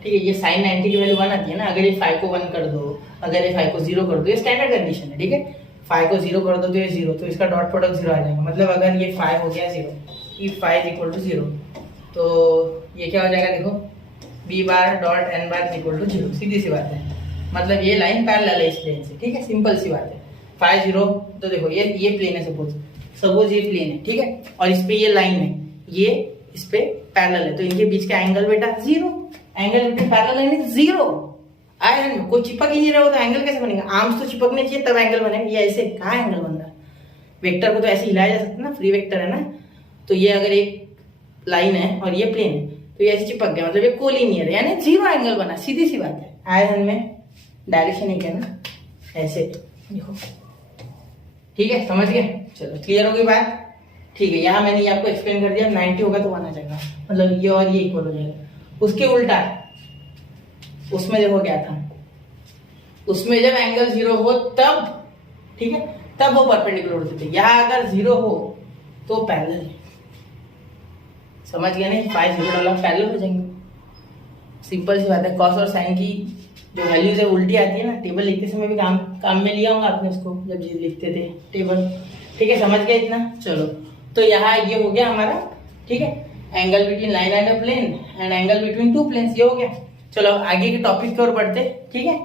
ठीक है, ये साइन 90 की वैल्यू 1 आती है ना, अगर ये 5 को 1 कर दो, अगर ये 5 को 0 कर दो, ये स्टैंडर्ड कंडीशन है, ठीक है, 5 को 0 कर दो तो ये 0, तो इसका डॉट प्रोडक्ट 0 आ जाएगा, मतलब अगर ये 5 हो गया 0, if 5 इक्वल टू 0, तो ये क्या हो जाएगा, देखो b bar dot N bar equal to 0, सीधी सी बात है, मतलब ये लाइन पैरेलल है इस प्लेन से, ठीक है, सिंपल सी बात है। 5 0, तो देखो ये प्लेन है, सपोज ये प्लेन है, ठीक है, और इस पे ये लाइन है, ये इस पे पैरेलल है, तो इनके बीच का एंगल बेटा 0, angle between parallel line is 0, आए कोई चिपक ही नहीं रहा हो तो एंगल कैसे बनेगा, आर्म्स तो चिपकने चाहिए तब एंगल बनेगा, ये ऐसे कहाँ एंगल बन रहा है, वेक्टर को तो ऐसे हिलाया जा सकता है ना, फ्री वेक्टर है ना, तो ये अगर एक लाइन है और ये प्लेन है, तो ये ऐसे चिपक गया, मतलब ये कोलिनियर है, यानी 0 एंगल बना, सीधी सी बात है। आयरन में डायरेक्शन एक है ना, ऐसे देखो, ठीक है, समझ गए? चलो क्लियर हो गई बात। ठीक है, यहाँ मैंने ये आपको एक्सप्लेन कर दिया, 90 होगा तो 1 आ जाएगा, मतलब ये और ये इक्वल हो जाएगा। उसके उल्टा उसमें देखो क्या था, उसमें जब एंगल 0 हो तब, ठीक है, तब वो परपेंडिकुलर होते थे। यहाँ अगर 0 हो तो पैरेलल है, समझ गया नहीं? 5 0 डाला पैरेलल हो जाएंगे, सिंपल सी बात है। कॉस और साइन की जो वैल्यूज है उल्टी आती है ना, टेबल लिखते समय भी काम में लिया होगा आपने उसको, जब लिखते थे टेबल, ठीक है, समझ गए इतना? चलो, तो यहाँ ये हो गया हमारा, ठीक है, angle between line and a plane and angle between 2 planes, ये हो गया। चलो आगे के टॉपिक की ओर बढ़ते, ठीक है,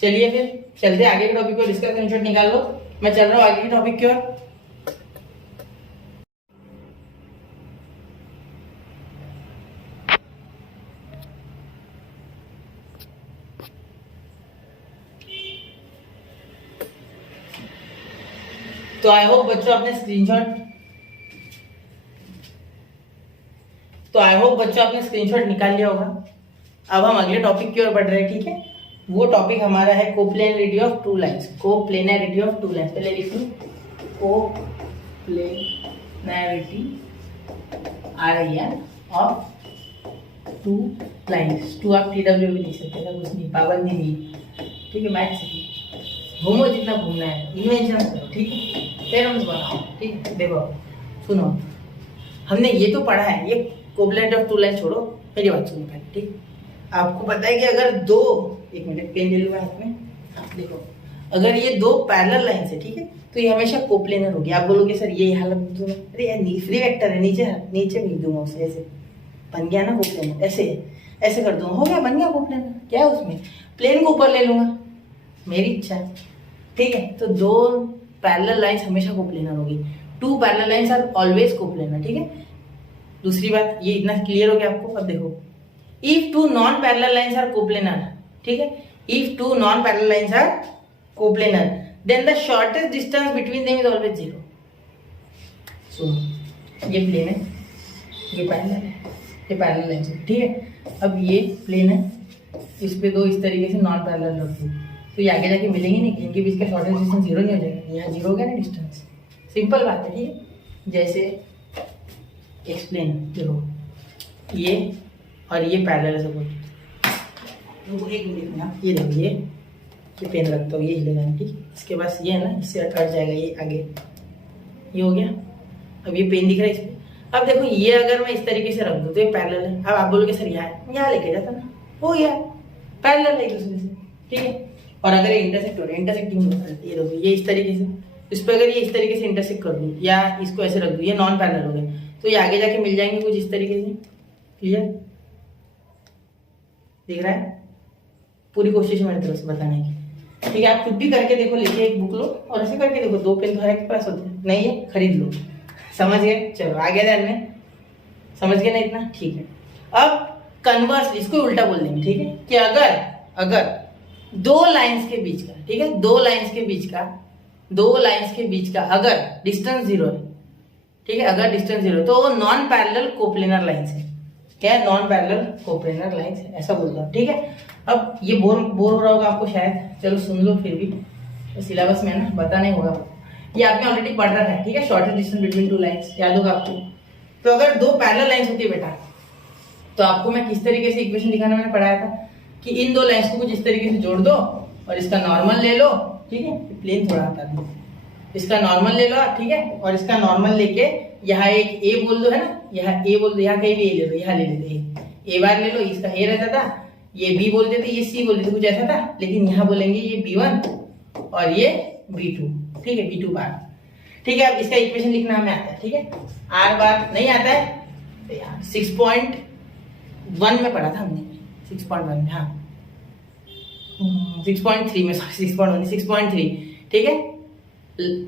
चलिए फिर चलते आगे के टॉपिक को, इसका स्क्रीनशॉट निकाल लो, मैं चल रहा हूँ आगे के टॉपिक की ओर। तो आई होप बच्चों आपने स्क्रीनशॉट निकाल लिया होगा। अब हम अगले टॉपिक की ओर बढ़ रहे हैं, ठीक है, वो टॉपिक हमारा है coplanarity of two lines. Coplanarity of two lines, पहले लिख लूं, कोप्लेनरिटी आ रही है ऑफ टू लाइंस। टू आप TW भी लिख सकते हैं, कुछ नहीं, पाबंदी नहीं, ठीक है, मैथ्स घूमो जितना घूमना है, इन्वेंशन करो, ठीक है, थ्योरम्स बनाओ, ठीक है। देखो सुनो, हमने ये तो पढ़ा है, ये कोप्लेनरिटी ऑफ टू लाइन छोड़ो, मेरी बात सुनो पहले, ठीक। आपको पता है कि अगर दो, एक मिनट पेन ले लूंगा हाथ में, देखो, अगर ये दो पैरेलल लाइन है, ठीक है, तो ये हमेशा कोप्लेनर होगी। आप बोलोगे सर ये हालत दूंगा, अरे यार फ्री वेक्टर है, नीचे लिख दूंगा उसे, ऐसे बन गया ना कोप्लेनर, ऐसे कर दूंगा, हो गया, बन गया कोप्लेनर। क्या है उसमें, प्लेन को ऊपर ले लूंगा, मेरी इच्छा, ठीक है। तो दो पैरेलल लाइंस हमेशा कोप्लेनर होगी, two parallel lines are always coplanar, ठीक है। दूसरी बात, ये इतना क्लियर हो गया आपको? अब देखो, if two non parallel lines are coplanar, ठीक है, if two non parallel lines are coplanar, then the shortest distance between them is always 0। So ये प्लेन है, ये पैरेलल है, ये पैरेलल लाइन है, ठीक है। अब ये प्लेन है, इस पे दो इस तरीके से नॉन पैरेलल रख दो, तो ये आगे जाके मिलेंगे नहीं, इनके बीच का शॉर्टेस्ट डिस्टेंस 0 नहीं हो जाएगा, यहाँ 0 हो गया ना डिस्टेंस, सिंपल बात है, ठीक है। जैसे एक्सप्लेन, देखो ये और ये पैरेलल है, सपोज एक मिनट ना, ये देखो, ये पेन रखता हूँ, ये हिलेगा, ठीक, इसके पास ये है ना, इससे कट जाएगा ये आगे, ये हो गया। अब ये पेन दिख रहा है इस पे, अब देखो ये अगर मैं इस तरीके से रख दूँ तो ये पैरेलल है। अब आप बोलोगे सर यहाँ लेके जाता ना, हो गया पैरेलल है एक दूसरे से, ठीक है। और अगर ये इंटरसेक्ट हो रहा है, इंटरसेक्टिंग होता है, ये देखो ये इस तरीके से, इस पर अगर ये इस तरीके से इंटरसेक्ट कर दूँ या इसको ऐसे रख दूँ, ये नॉन पैरेलल हो गया, तो ये आगे जाके मिल जाएंगे कुछ इस तरीके से, क्लियर दिख रहा है? पूरी कोशिश मेरी तरफ से बताने की, ठीक है। आप खुद भी करके देखो, लेके एक बुक लो और ऐसे करके देखो, दो पेन तो हर एक के पास होते हैं, नहीं है खरीद लो, समझ गए? चलो आगे ध्यान में, समझ गए ना इतना, ठीक है। अब कन्वर्स, इसको उल्टा बोल देंगे, ठीक है, कि अगर दो लाइंस के बीच का, ठीक है, दो लाइंस के बीच का अगर डिस्टेंस 0 है, ठीक है, अगर डिस्टेंस 0 तो वो नॉन पैरेलल कोप्लेनर लाइंस है। क्या है? नॉन पैरेलल कोप्लेनर लाइंस है, ऐसा बोलता हूँ, ठीक है। अब ये बोर हो रहा होगा आपको शायद, चलो सुन लो फिर भी, तो सिलेबस में ना बताना ही होगा, ये आपने ऑलरेडी पढ़ रखा है, ठीक है, shortest distance between two lines, याद होगा आपको। तो अगर दो पैरेलल लाइंस होती है बेटा, तो आपको मैं किस तरीके से इक्वेशन दिखाना मैंने पढ़ाया था कि इन दो लाइंस को कुछ इस तरीके से जोड़ दो और इसका नॉर्मल ले लो, ठीक है, प्लेन थोड़ा हटा दो, इसका नॉर्मल ले लो, ठीक है, और इसका नॉर्मल लेके यहाँ एक ए बोल दो, है ना, यहाँ ए बोल दो, यहाँ कहीं भी ए ले लो, यहाँ ले लेते ए बार ले लो, इसका ए रहता था, ये बी बोलते थे, ये सी बोलते थे, कुछ ऐसा था, लेकिन यहाँ बोलेंगे ये B1 और ये B2, ठीक है, B2 बार, ठीक है। अब इसका इक्वेशन लिखना हमें आता है, ठीक है, R बार नहीं आता है तो यार 6.1 में पढ़ा था हमने, 6.1 में, हाँ 6.3 में, 6.3, ठीक है।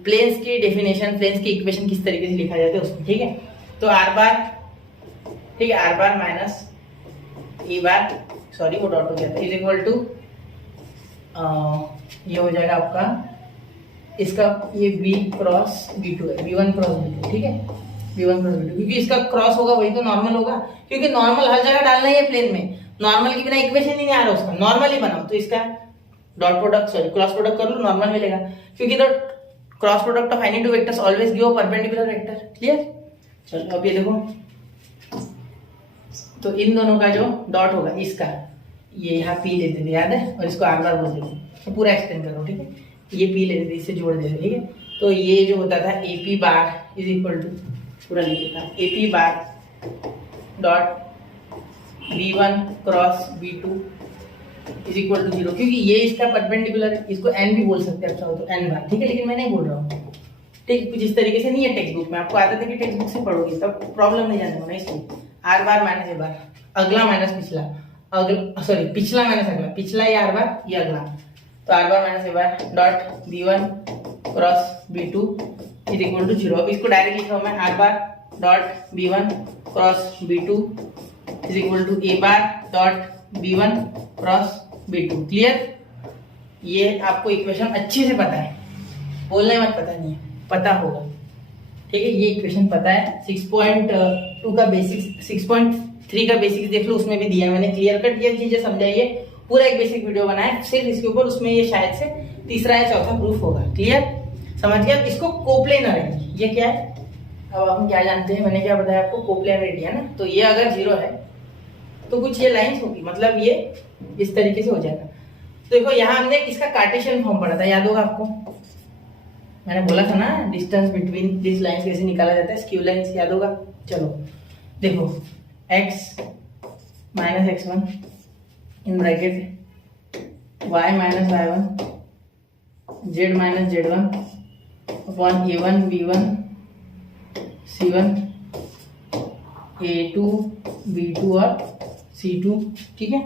प्लेन्स की डेफिनेशन, प्लेन्स की इक्वेशन किस तरीके से लिखा जाता है उसमें, ठीक है। तो R बार, ठीक है, R बार माइनस E बार, सॉरी वो डॉट हो गया था, इज इक्वल टू ये हो जाएगा आपका, इसका ये B क्रॉस B2 है, B1 क्रॉस B2, ठीक है, v1 क्रॉस v2, क्योंकि इसका क्रॉस होगा वही तो नॉर्मल होगा, क्योंकि नॉर्मल हर जगह डालना ही है प्लेन में, नॉर्मल के बिना इक्वेशन ही नहीं आ रहा उसका, नॉर्मल ही बनाओ तो इसका dot product sorry cross product कर लो, नॉर्मल मिलेगा, क्योंकि the cross product of any two vectors always give a perpendicular vector. Clear? चलो अब ये देखो, तो इन दोनों का जो डॉट होगा इसका ये यहाँ पी लेते थे, याद है, और इसको आर बार बोल देते, तो पूरा एक्सप्लेन करो, ठीक है, ये पी लेते थे, इससे जोड़ देते, ठीक है, तो ये जो होता था A P bar is equal to, पूरा लिख देता A P bar dot v1 cross v2 is equal to 0, क्योंकि ये इसका परपेंडिकुलर है, इसको n भी बोल सकते हैं, अच्छा हो तो n बार, ठीक है, लेकिन मैं नहीं बोल रहा हूँ, ठीक, कुछ इस तरीके से नहीं है टेक्स्ट बुक में, आपको आदत है कि टेक्स्ट बुक से पढ़ोगे तब प्रॉब्लम नहीं जाने वाला, इसलिए आर बार माइनस ए बार, अगला माइनस पिछला, अगला सॉरी पिछला माइनस अगला, पिछला ये आर बार ये अगला, तो R bar minus A bar dot v1 cross v2 is equal to 0। अब इसको डायरेक्ट लिख रहा हूँ मैं, R bar dot v1 cross v2 is equal to A bar dot v1 cross v2। Clear? ये आपको इक्वेशन अच्छे से पता है, बोलने मत पता नहीं है, पता होगा, ठीक है, ये इक्वेशन पता है। 6.2 का बेसिक्स, 6.3 का बेसिक्स देख लो, उसमें भी दिया मैंने, क्लियर कट ये चीजें समझाइए, पूरा एक बेसिक वीडियो बनाया सिर्फ इसके ऊपर, उसमें ये शायद से तीसरा या चौथा प्रूफ होगा। क्लियर? समझ गया? इसको कोप्लेनर है, ये क्या है, अब हम क्या जानते हैं, मैंने क्या बताया आपको, कोप्लेनरिटी है ना, तो ये अगर 0 है तो कुछ ये लाइंस होगी, मतलब ये इस तरीके से हो जाएगा। तो देखो यहाँ हमने इसका कार्टेशियन फॉर्म पढ़ा था, याद होगा आपको, मैंने बोला था ना डिस्टेंस बिटवीन दिस लाइंस कैसे निकाला जाता है, स्क्यू लाइंस, याद होगा। चलो देखो x minus x1 in bracket y minus y1 z minus z1 upon a1 b1 c1 a2 b2 और c2, ठीक है।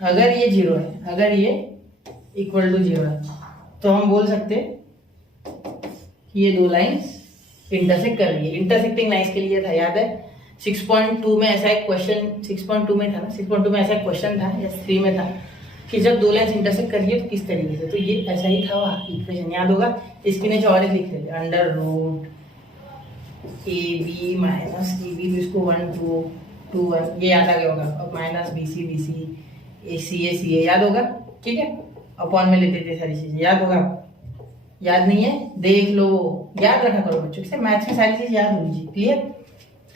अगर ये 0 है, अगर ये इक्वल टू 0 है, तो हम बोल सकते ये दो लाइंस इंटरसेक्ट कर रही है। इंटरसेक्टिंग लाइंस के लिए था, याद है 6.2 में ऐसा एक क्वेश्चन, 6.2 में था ना, 6.2 में ऐसा एक क्वेश्चन था या 3 में था कि जब दो लाइंस इंटरसेक्ट कर रही है तो किस तरीके से, तो ये ऐसा ही था वहाँ इक्वेशन, याद होगा। इसके नीचे और लिख रहे थे under root A B minus A B, तो इसको 1 2 1 ये याद आ गया होगा, अब माइनस बी सी ए सी ए याद होगा, ठीक है। अपॉन में लेते थे सारी चीजें, याद होगा। याद नहीं है देख लो, याद रखा करो बच्चों से, मैथ्स में सारी चीज याद होनी चाहिए। क्लियर?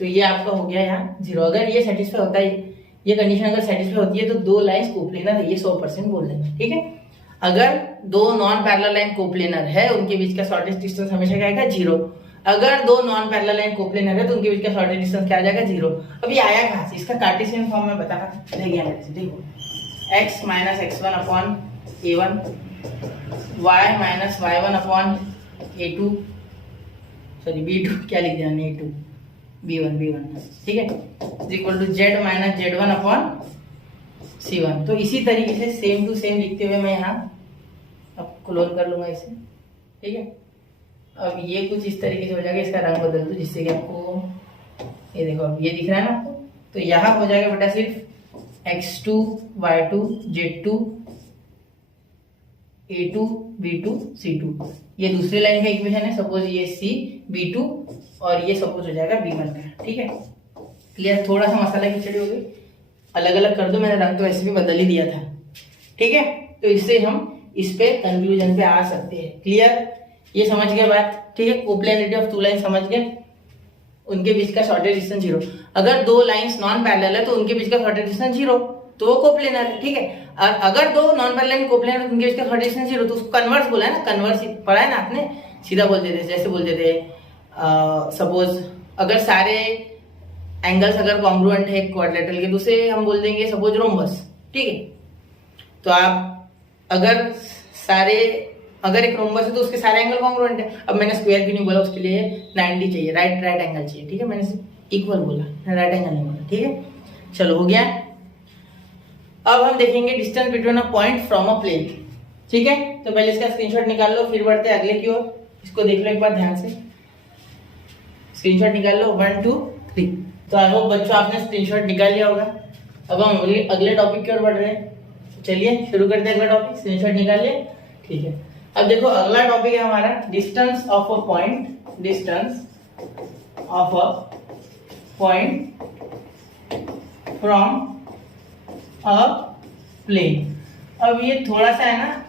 तो ये आपका हो गया यहाँ 0। अगर ये सेटिस्फाई होता है, ये कंडीशन अगर सेटिस्फाई होती है तो दो लाइंस कोप्लेनर है, ये 100% बोल देंगे, ठीक है। अगर दो नॉन पैरेलल लाइन कोप्लेनर है, उनके बीच का शॉर्टेस्ट डिस्टेंस हमेशा क्या आएगा 0। अगर दो नॉन पैरेलल लाइन कोप्लेनर है तो उनके बीच का शॉर्टेस्ट डिस्टेंस क्या आ जाएगा 0। अब ये आया कहाँ से, इसका कार्टेशियन फॉर्म में बताना रह गया मेरे से। देखो x minus x1 upon a1 y minus y1 upon a2 sorry b2 क्या लिख दिया a2 b1 ठीक है, is equal to z minus z1 upon c1। तो इसी तरीके से सेम टू सेम लिखते हुए मैं यहाँ अब क्लोन कर लूंगा इसे, ठीक है। अब ये कुछ इस तरीके से हो जाएगा, इसका रंग बदल दो जिससे कि आपको ये देखो अब ये दिख रहा है ना आपको, तो यहाँ हो जाएगा बेटा सिर्फ x2 y2 z2 a2 b2 c2। ये दूसरी लाइन का इक्वेशन है, सपोज ये c b2 और ये सपोज हो जाएगा b1 का, ठीक है। क्लियर? थोड़ा सा मसाला खिचड़ी हो गई, अलग अलग कर दो, मैंने रंग तो ऐसे भी बदल ही दिया था, ठीक है। तो इससे हम इस पे कंक्लूजन पे आ सकते हैं। क्लियर? ये समझ गए बात, ठीक है। कोप्लेनरिटी ऑफ टू लाइन समझ गए, उनके बीच का शॉर्टेस्ट डिस्टेंस 0। अगर दो लाइंस नॉन पैरेलल है तो उनके बीच का शॉर्टेस्ट डिस्टेंस 0, तो वो कोप्लेनर है, ठीक है। और अगर दो नॉन पैरेलल लाइन कोप्लेनर है तो उनके बीच का शॉर्टेस्ट डिस्टेंस 0, तो उसको कन्वर्स बोला है ना, कन्वर्स पढ़ा है ना आपने, सीधा बोलते थे, जैसे बोलते थे सपोज अगर सारे एंगल्स अगर कॉन्ग्रुएंट है क्वाड्रिलेटरल के, तो उसे हम बोल देंगे सपोज रोम्बस, ठीक है। तो आप अगर एक रोम्बस है तो उसके सारे एंगल कॉन्ग्रुएंट है। अब मैंने स्क्वायर क्यों नहीं बोला, उसके लिए 90 चाहिए, राइट एंगल चाहिए, ठीक है। मैंने इक्वल बोला, राइट एंगल नहीं बोला, ठीक है। चलो हो गया। अब हम देखेंगे distance between a point from a plane, ठीक है। तो पहले इसका स्क्रीनशॉट निकाल लो, फिर बढ़ते हैं अगले की ओर। इसको देख लो एक बार ध्यान से, स्क्रीनशॉट निकाल लो 1 2 3। तो आई होप बच्चों आपने स्क्रीनशॉट निकाल लिया होगा। अब हम अगले टॉपिक की ओर बढ़ रहे हैं, चलिए शुरू करते हैं अगला टॉपिक। स्क्रीनशॉट निकाल लिया, ठीक है। अब देखो अगला टॉपिक है हमारा distance of a point, distance of a point from a plane. अब ये थोड़ा सा है ना,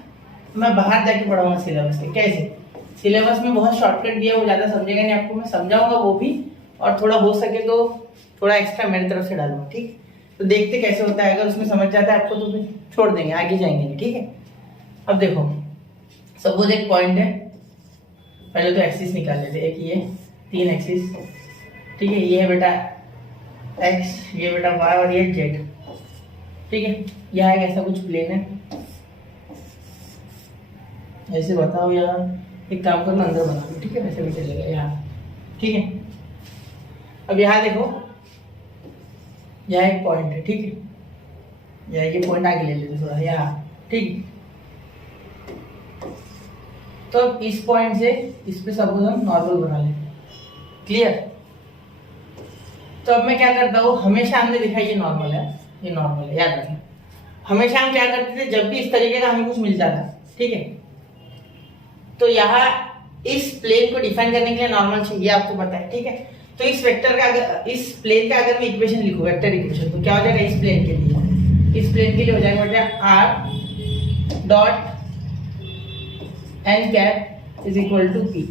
मैं बाहर जाके पढ़ाऊंगा सिलेबस के। कैसे? सिलेबस में बहुत शॉर्टकट दिया, वो ज़्यादा समझेगा नहीं, आपको मैं समझाऊंगा वो भी, और थोड़ा हो सके तो थोड़ा एक्स्ट्रा मेरी तरफ से डालूंगा, ठीक? तो देखते कैसे होता है, अगर उसमें समझ जाता है आपको तो फिर छोड़ देंगे, आगे जाएंगे, ठीक है? अब देखो, सपोज एक पॉइंट है, पहले तो एक्सिस निकाल लेते, एक ये 3 एक्सिस, ठीक है? ये है बेटा एक्स, ये बेटा वाई, और ये जेड, ठीक है? यह एक ऐसा कुछ प्लेन है, ऐसे बताओ यार, एक काम करना अंदर बना दो, ठीक है? वैसे भी चलेगा यहाँ, ठीक है? अब यहाँ देखो, यहाँ एक पॉइंट है, ठीक है? या ये पॉइंट आगे ले लेते थोड़ा यहाँ, ठीक है? तो अब इस पॉइंट से इस पे सपोज हम नॉर्मल बना लें, क्लियर? तो अब मैं क्या करता हूँ, हमेशा हमने देखा ये नॉर्मल है, ये नॉर्मल है, याद रखना। हमेशा हम क्या करते थे, जब भी इस तरीके का हमें कुछ मिलता था, ठीक है, तो यहाँ इस प्लेन को डिफाइन करने के लिए नॉर्मल चाहिए, आपको पता है, ठीक है? तो इस वेक्टर का अगर, इस प्लेन का अगर मैं इक्वेशन लिखूं, वेक्टर इक्वेशन, तो क्या हो जाएगा इस प्लेन के लिए? इस प्लेन के लिए हो जाएगा बेटा r dot n cap is equal to p।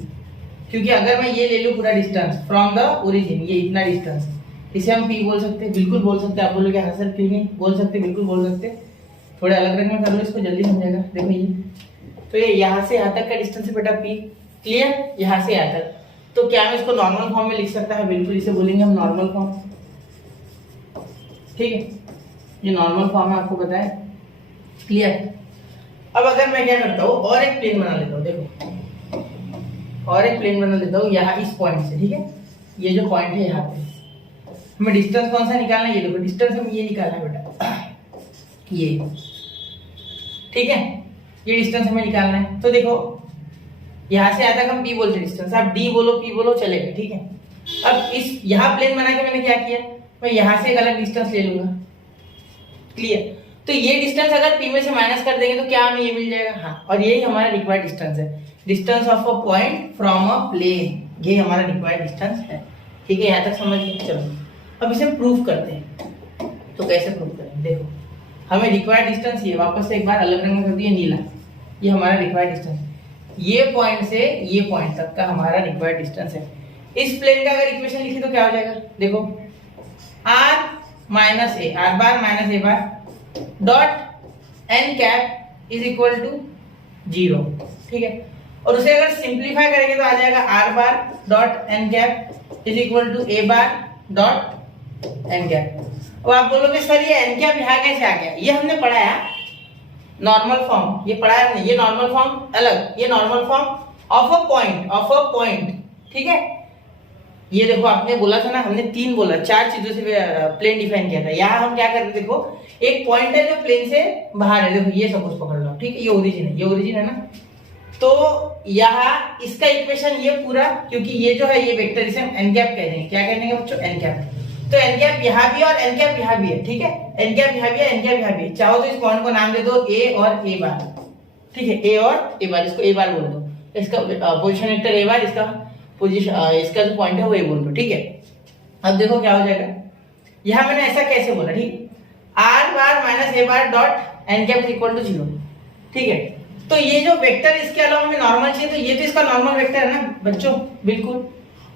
क्योंकि अगर मैं ये ले लूं पूरा डिस्टेंस फ्रॉम द ओरिजिन, ये इतना डिस्टेंस, इसे हम p बोल सकते हैं, बिल्कुल बोल सकते हैं। आप बोलोगे हाँ सर क्यों नहीं बोल सकते? बिल्कुल बोल सकते। थोड़े अलग रंग में कर लो इसको, जल्दी समझेगा। देखो ये, तो ये यहाँ से यहाँ तक का डिस्टेंस है बेटा p, क्लियर? यहाँ से यहाँ तक, तो क्या मैं इसको नॉर्मल फॉर्म में लिख सकता है? बिल्कुल, इसे बोलेंगे हम नॉर्मल फॉर्म, ठीक है? ये नॉर्मल फॉर्म है, आपको पता है, क्लियर? अब अगर मैं क्या करता हूँ, और एक प्लेन बना लेता हूँ, देखो और एक प्लेन बना लेता हूँ यहाँ इस पॉइंट से, ठीक है? ये जो पॉइंट है यहाँ पे, हमें डिस्टेंस कौन सा निकालना है? ये देखो, डिस्टेंस हमें ये निकालना है बेटा, ये, ठीक है? ये डिस्टेंस हमें निकालना है। तो देखो यहाँ से आता हम p बोलते डिस्टेंस, आप d बोलो p बोलो चलेगा, ठीक है? अब इस यहाँ प्लेन बना के मैंने क्या किया, मैं यहाँ से एक अलग डिस्टेंस ले लूंगा, क्लियर? तो ये डिस्टेंस अगर p में से माइनस कर देंगे तो क्या हमें ये मिल जाएगा? हाँ, और यही हमारा रिक्वायर्ड डिस्टेंस है, distance of a point from a plane, ये हमारा रिक्वायर्ड डिस्टेंस है, ठीक है? यहाँ तक समझ गए? चलो अब इसे प्रूफ करते हैं। तो कैसे प्रूफ करेंगे? देखो, हमें रिक्वायर्ड डिस्टेंस ये, वापस से एक बार अलग रंग में कर दिया, नीला, ये हमारा रिक्वायर्ड डिस्टेंस, ये पॉइंट से ये पॉइंट तक का हमारा रिक्वायर्ड डिस्टेंस है। इस प्लेन का अगर इक्वेशन लिखी तो क्या हो जाएगा? देखो r minus A, r bar minus A bar dot n cap is equal to 0, ठीक है? और उसे अगर सिंप्लीफाई करेंगे तो आ जाएगा r bar dot n cap is equal to a bar dot n cap. अब आप बोलोगे सर ये n कैप यहाँ कैसे आ गया? ये हमने पढ़ाया नॉर्मल फॉर्म, ये पढ़ाया हमने, ये नॉर्मल फॉर्म अलग, ये normal form of a point, ठीक है? ये देखो, आपने बोला था ना, हमने 3 बोला, 4 चीजों से प्लेन डिफाइन किया था। यहाँ हम क्या करते, देखो एक पॉइंट है जो प्लेन से बाहर है, देखो ये सपोज पकड़ लो, ठीक है? ये ओरिजिन है, ये ओरिजिन है ना, तो यहाँ इसका इक्वेशन ये पूरा, क्योंकि ये जो है ये वेक्टर, इसे हम एन कैप कह देंगे। क्या कह देंगे बच्चों? N cap. तो एन कैप यहाँ भी और एन कैप यहाँ भी है, ठीक है? एन कैप यहाँ भी है, एन कैप यहाँ भी है। चाहो तो इस पॉइंट को नाम दे दो ए और ए बार, ठीक है? ए और ए बार, इसको ए बार बोल दो, इसका पोजीशन वेक्टर ए बार, इसका पोजीशन, इसका जो पॉइंट है वो ए बोल दो, ठीक है? अब देखो क्या हो जाएगा, यहाँ मैंने ऐसा कैसे बोला, ठीक? R bar minus A bar dot N cap equal to 0, ठीक है? तो ये जो वेक्टर, इसके अलावा हमें नॉर्मल चाहिए, तो ये तो इसका नॉर्मल वेक्टर है ना बच्चों, बिल्कुल।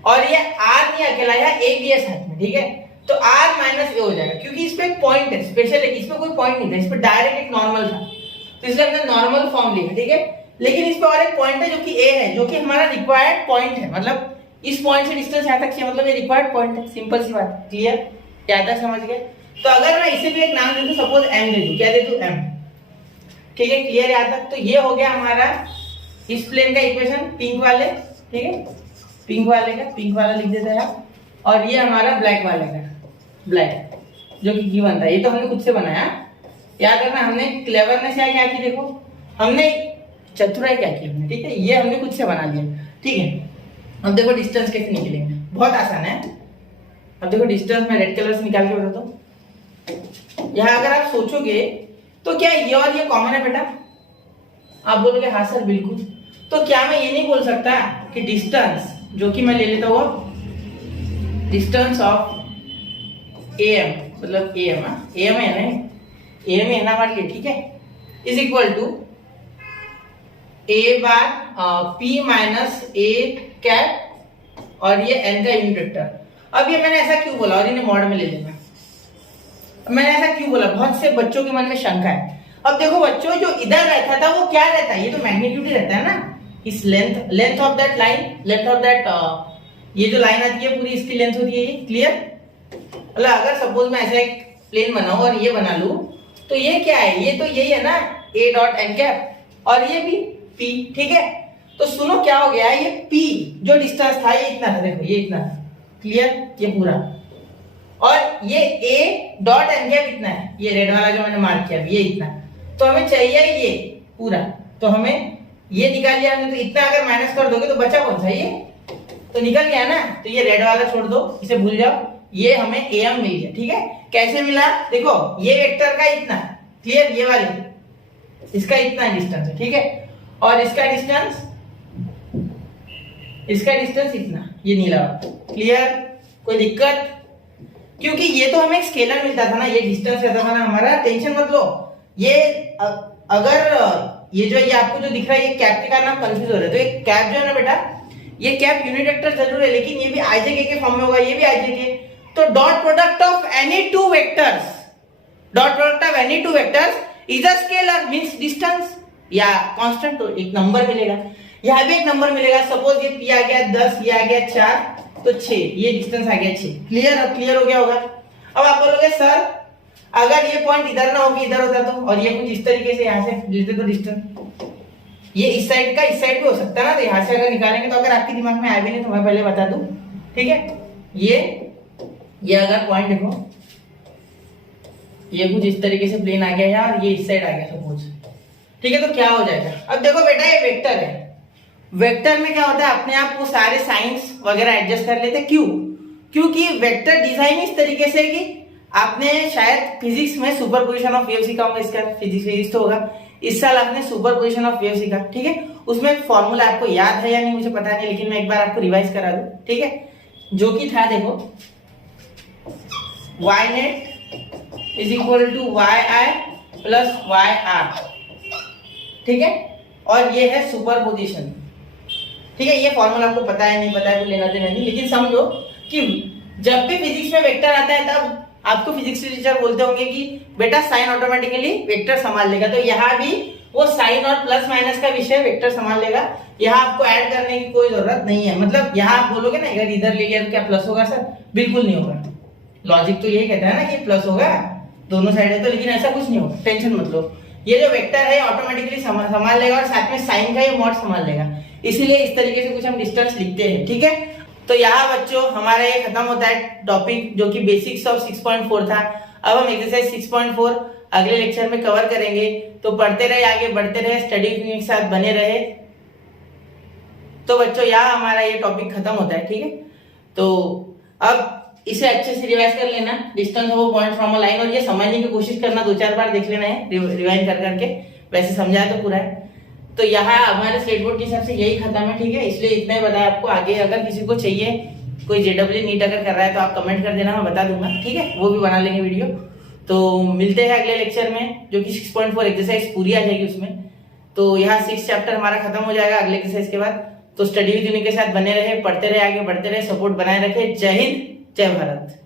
और ये आर नहीं अकेला, यहाँ ए भी है साथ में, ठीक है? तो आर माइनस ए हो जाएगा, क्योंकि इस पे एक पॉइंट है स्पेशल है, इस पे कोई पॉइंट नहीं था, इस पे डायरेक्ट एक नॉर्मल था, तो इसलिए हमने नॉर्मल फॉर्म लिखा, ठीक है? लेकिन इस पे और एक पॉइंट है जो कि ए है, जो कि हमारा रिक्वायर्ड पॉइंट है, मतलब इस पॉइंट से डिस्टेंस यहाँ तक चाहिए, मतलब ये रिक्वायर्ड पॉइंट है, सिंपल सी बात, क्लियर? यहाँ तक समझ गए? तो अगर मैं इसे भी एक नाम दे दूं, सपोज एम दे दूं, क्या दे दूं? एम, ठीक है? क्लियर यहाँ तक? तो ये हो गया हमारा इस प्लेन का इक्वेशन, पिंक वाले, ठीक है? पिंक वाले का, पिंक वाला लिख देते हैं आप, और ये हमारा ब्लैक वाले का, ब्लैक, जो कि गिवन था। ये तो हमने खुद से बनाया, याद रखना, हमने क्लेवरनेस क्या की, देखो हमने चतुराई क्या की हमने, ठीक है? ये हमने खुद से बना लिया, ठीक है? अब देखो डिस्टेंस कैसे निकलेंगे, बहुत आसान है। अब देखो डिस्टेंस मैं रेड कलर से निकाल के बताता हूँ। यहाँ अगर आप सोचोगे तो क्या ये और ये कॉमन है बेटा? आप बोलोगे हाँ सर बिल्कुल। तो क्या मैं ये नहीं बोल सकता कि डिस्टेंस जो कि मैं ले लेता हूँ डिस्टेंस ऑफ AM, मतलब AM AM है ना, AM है ना हमारे लिए, ठीक है, is equal to A bar P minus A cap और ये N का यूनिट वेक्टर। अब ये मैंने ऐसा क्यों बोला और इन्हें मॉड में ले लेना, मैंने ऐसा क्यों बोला, बहुत से बच्चों के मन में शंका है। अब देखो बच्चों, जो इधर रहता था वो क्या रहता है, ये तो मैग्नीट्यूड ही रहता है ना, इस length of that line, length of that ये जो लाइन आती है पूरी इसकी लेंथ होती है, ये क्लियर। मतलब अगर सपोज मैं ऐसा एक प्लेन बनाऊं और ये बना लूं तो ये क्या है, ये तो यही है ना A डॉट एन कैप और ये भी P, ठीक है। तो सुनो क्या हो गया, ये P जो डिस्टेंस था ये इतना था, देखो ये इतना था, क्लियर, ये पूरा, और ये A डॉट एन कैप इतना है, ये रेड वाला जो मैंने मार्क किया ये इतना, तो हमें चाहिए ये पूरा, तो हमें ये निकाल लिया हमने, तो इतना अगर माइनस कर दोगे तो बचा कौन सा, ये तो निकल गया ना, तो ये रेड वाला छोड़ दो, इसे भूल जाओ, ये हमें AM मिल गया, ठीक है। कैसे मिला, देखो ये वेक्टर का इतना, क्लियर, ये वाले इसका इतना डिस्टेंस है, ठीक है, और इसका डिस्टेंस इतना, ये नीला, क्लियर, कोई दिक्कत, क्योंकि ये तो हमें एक स्केलर मिलता था ना, ये डिस्टेंस रहता था ना हमारा, टेंशन मत लो। ये अगर ये जो ये आपको जो दिख रहा है ये कैप के कारण आप कंफ्यूज हो रहे हो, तो ये कैप जो है ना बेटा, ये कैप यूनिट वेक्टर जरूर है लेकिन ये भी IJK के फॉर्म में होगा, ये भी IJK, तो dot product of any two vectors is a scalar, means distance या कांस्टेंट, तो एक नंबर मिलेगा, यहां भी एक नंबर मिलेगा। सपोज ये P आ गया 10, ये आ गया 4, तो 6, ये डिस्टेंस आ गया 6, क्लियर, अब क्लियर हो गया होगा। अब आप बोलोगे सर अगर ये पॉइंट इधर ना होगी इधर होता तो, और ये कुछ इस तरीके से यहाँ से लेते तो डिस्टेंस, ये इस साइड का इस साइड भी हो सकता है ना, तो यहाँ से अगर निकालेंगे तो अगर आपके दिमाग में आया भी नहीं तो मैं पहले बता दूं, ठीक है। ये अगर पॉइंट देखो, ये कुछ इस तरीके से प्लेन आ गया यार, ये इस साइड आ गया सपोज, ठीक है, तो क्या हो जाएगा। अब देखो बेटा ये वेक्टर है, वेक्टर में क्या होता है, अपने आप वो सारे साइंस वगैरह एडजस्ट कर लेते, क्यों, क्योंकि वेक्टर डिजाइन इस तरीके से कि आपने शायद फिजिक्स में सुपरपोजिशन ऑफ वेव सीखा होगा, इसका फिजिक्स तो होगा, इस साल आपने सुपरपोजिशन ऑफ वेव सीखा, ठीक है। उसमें एक फॉर्मूला आपको याद है या नहीं मुझे पता नहीं, लेकिन मैं एक बार आपको रिवाइज करा दूं, ठीक है, जो कि था देखो y net is equal to yi plus yr, ठीक है, और ये है सुपरपोजिशन, ठीक है। ये फॉर्मूला आपको पता है नहीं पता है तो लेना देना नहीं, लेकिन समझो कि जब भी फिजिक्स में वेक्टर आता है तब आपको फिजिक्स टीचर बोलते होंगे कि बेटा साइन ऑटोमेटिकली वेक्टर संभाल लेगा, तो यहाँ भी वो साइन और प्लस माइनस का विषय वेक्टर संभाल लेगा, यहाँ आपको ऐड करने की कोई जरूरत नहीं है। मतलब यहाँ आप बोलोगे ना अगर इधर ले लिया तो क्या प्लस होगा सर, बिल्कुल नहीं होगा, लॉजिक तो यही कहता है ना कि प्लस होगा, दोनों साइड है तो, लेकिन ऐसा कुछ नहीं होगा, टेंशन मत लो, ये जो वेक्टर है ऑटोमेटिकली संभाल लेगा और साथ में साइन का ये मॉड संभाल लेगा, इसीलिए इस तरीके से कुछ हम डिस्टेंस लिखते हैं, ठीक है। तो यहाँ बच्चों हमारा ये खत्म होता है टॉपिक जो कि बेसिक्स ऑफ 6.4 था। अब हम एक्सरसाइज 6.4 अगले लेक्चर में कवर करेंगे, तो पढ़ते रहे, आगे बढ़ते रहे, स्टडी के साथ बने रहे। तो बच्चों यहाँ हमारा ये टॉपिक खत्म होता है, ठीक है। तो अब इसे अच्छे से रिवाइज कर लेना, distance of a point from a line, और ये समझने की कोशिश करना, 2-4 बार देख लेना है रिवाइज कर करके, वैसे समझाया तो पूरा है। तो यहाँ हमारे स्टेट बोर्ड के हिसाब से यही खत्म है, ठीक है, इसलिए इतना ही बताया आपको। आगे अगर किसी को चाहिए कोई JEE नीट अगर कर रहा है तो आप कमेंट कर देना, मैं बता दूंगा, ठीक है, वो भी बना लेंगे वीडियो। तो मिलते हैं अगले लेक्चर में जो कि 6.4 एक्सरसाइज पूरी आ जाएगी उसमें। तो यहाँ 6 चैप्टर हमारा खत्म हो जाएगा अगले एक्सरसाइज के बाद। तो स्टडी विद यूनिक के साथ बने रहे, पढ़ते रहे, आगे बढ़ते रहे, सपोर्ट बनाए रखे। जय हिंद, जय भारत।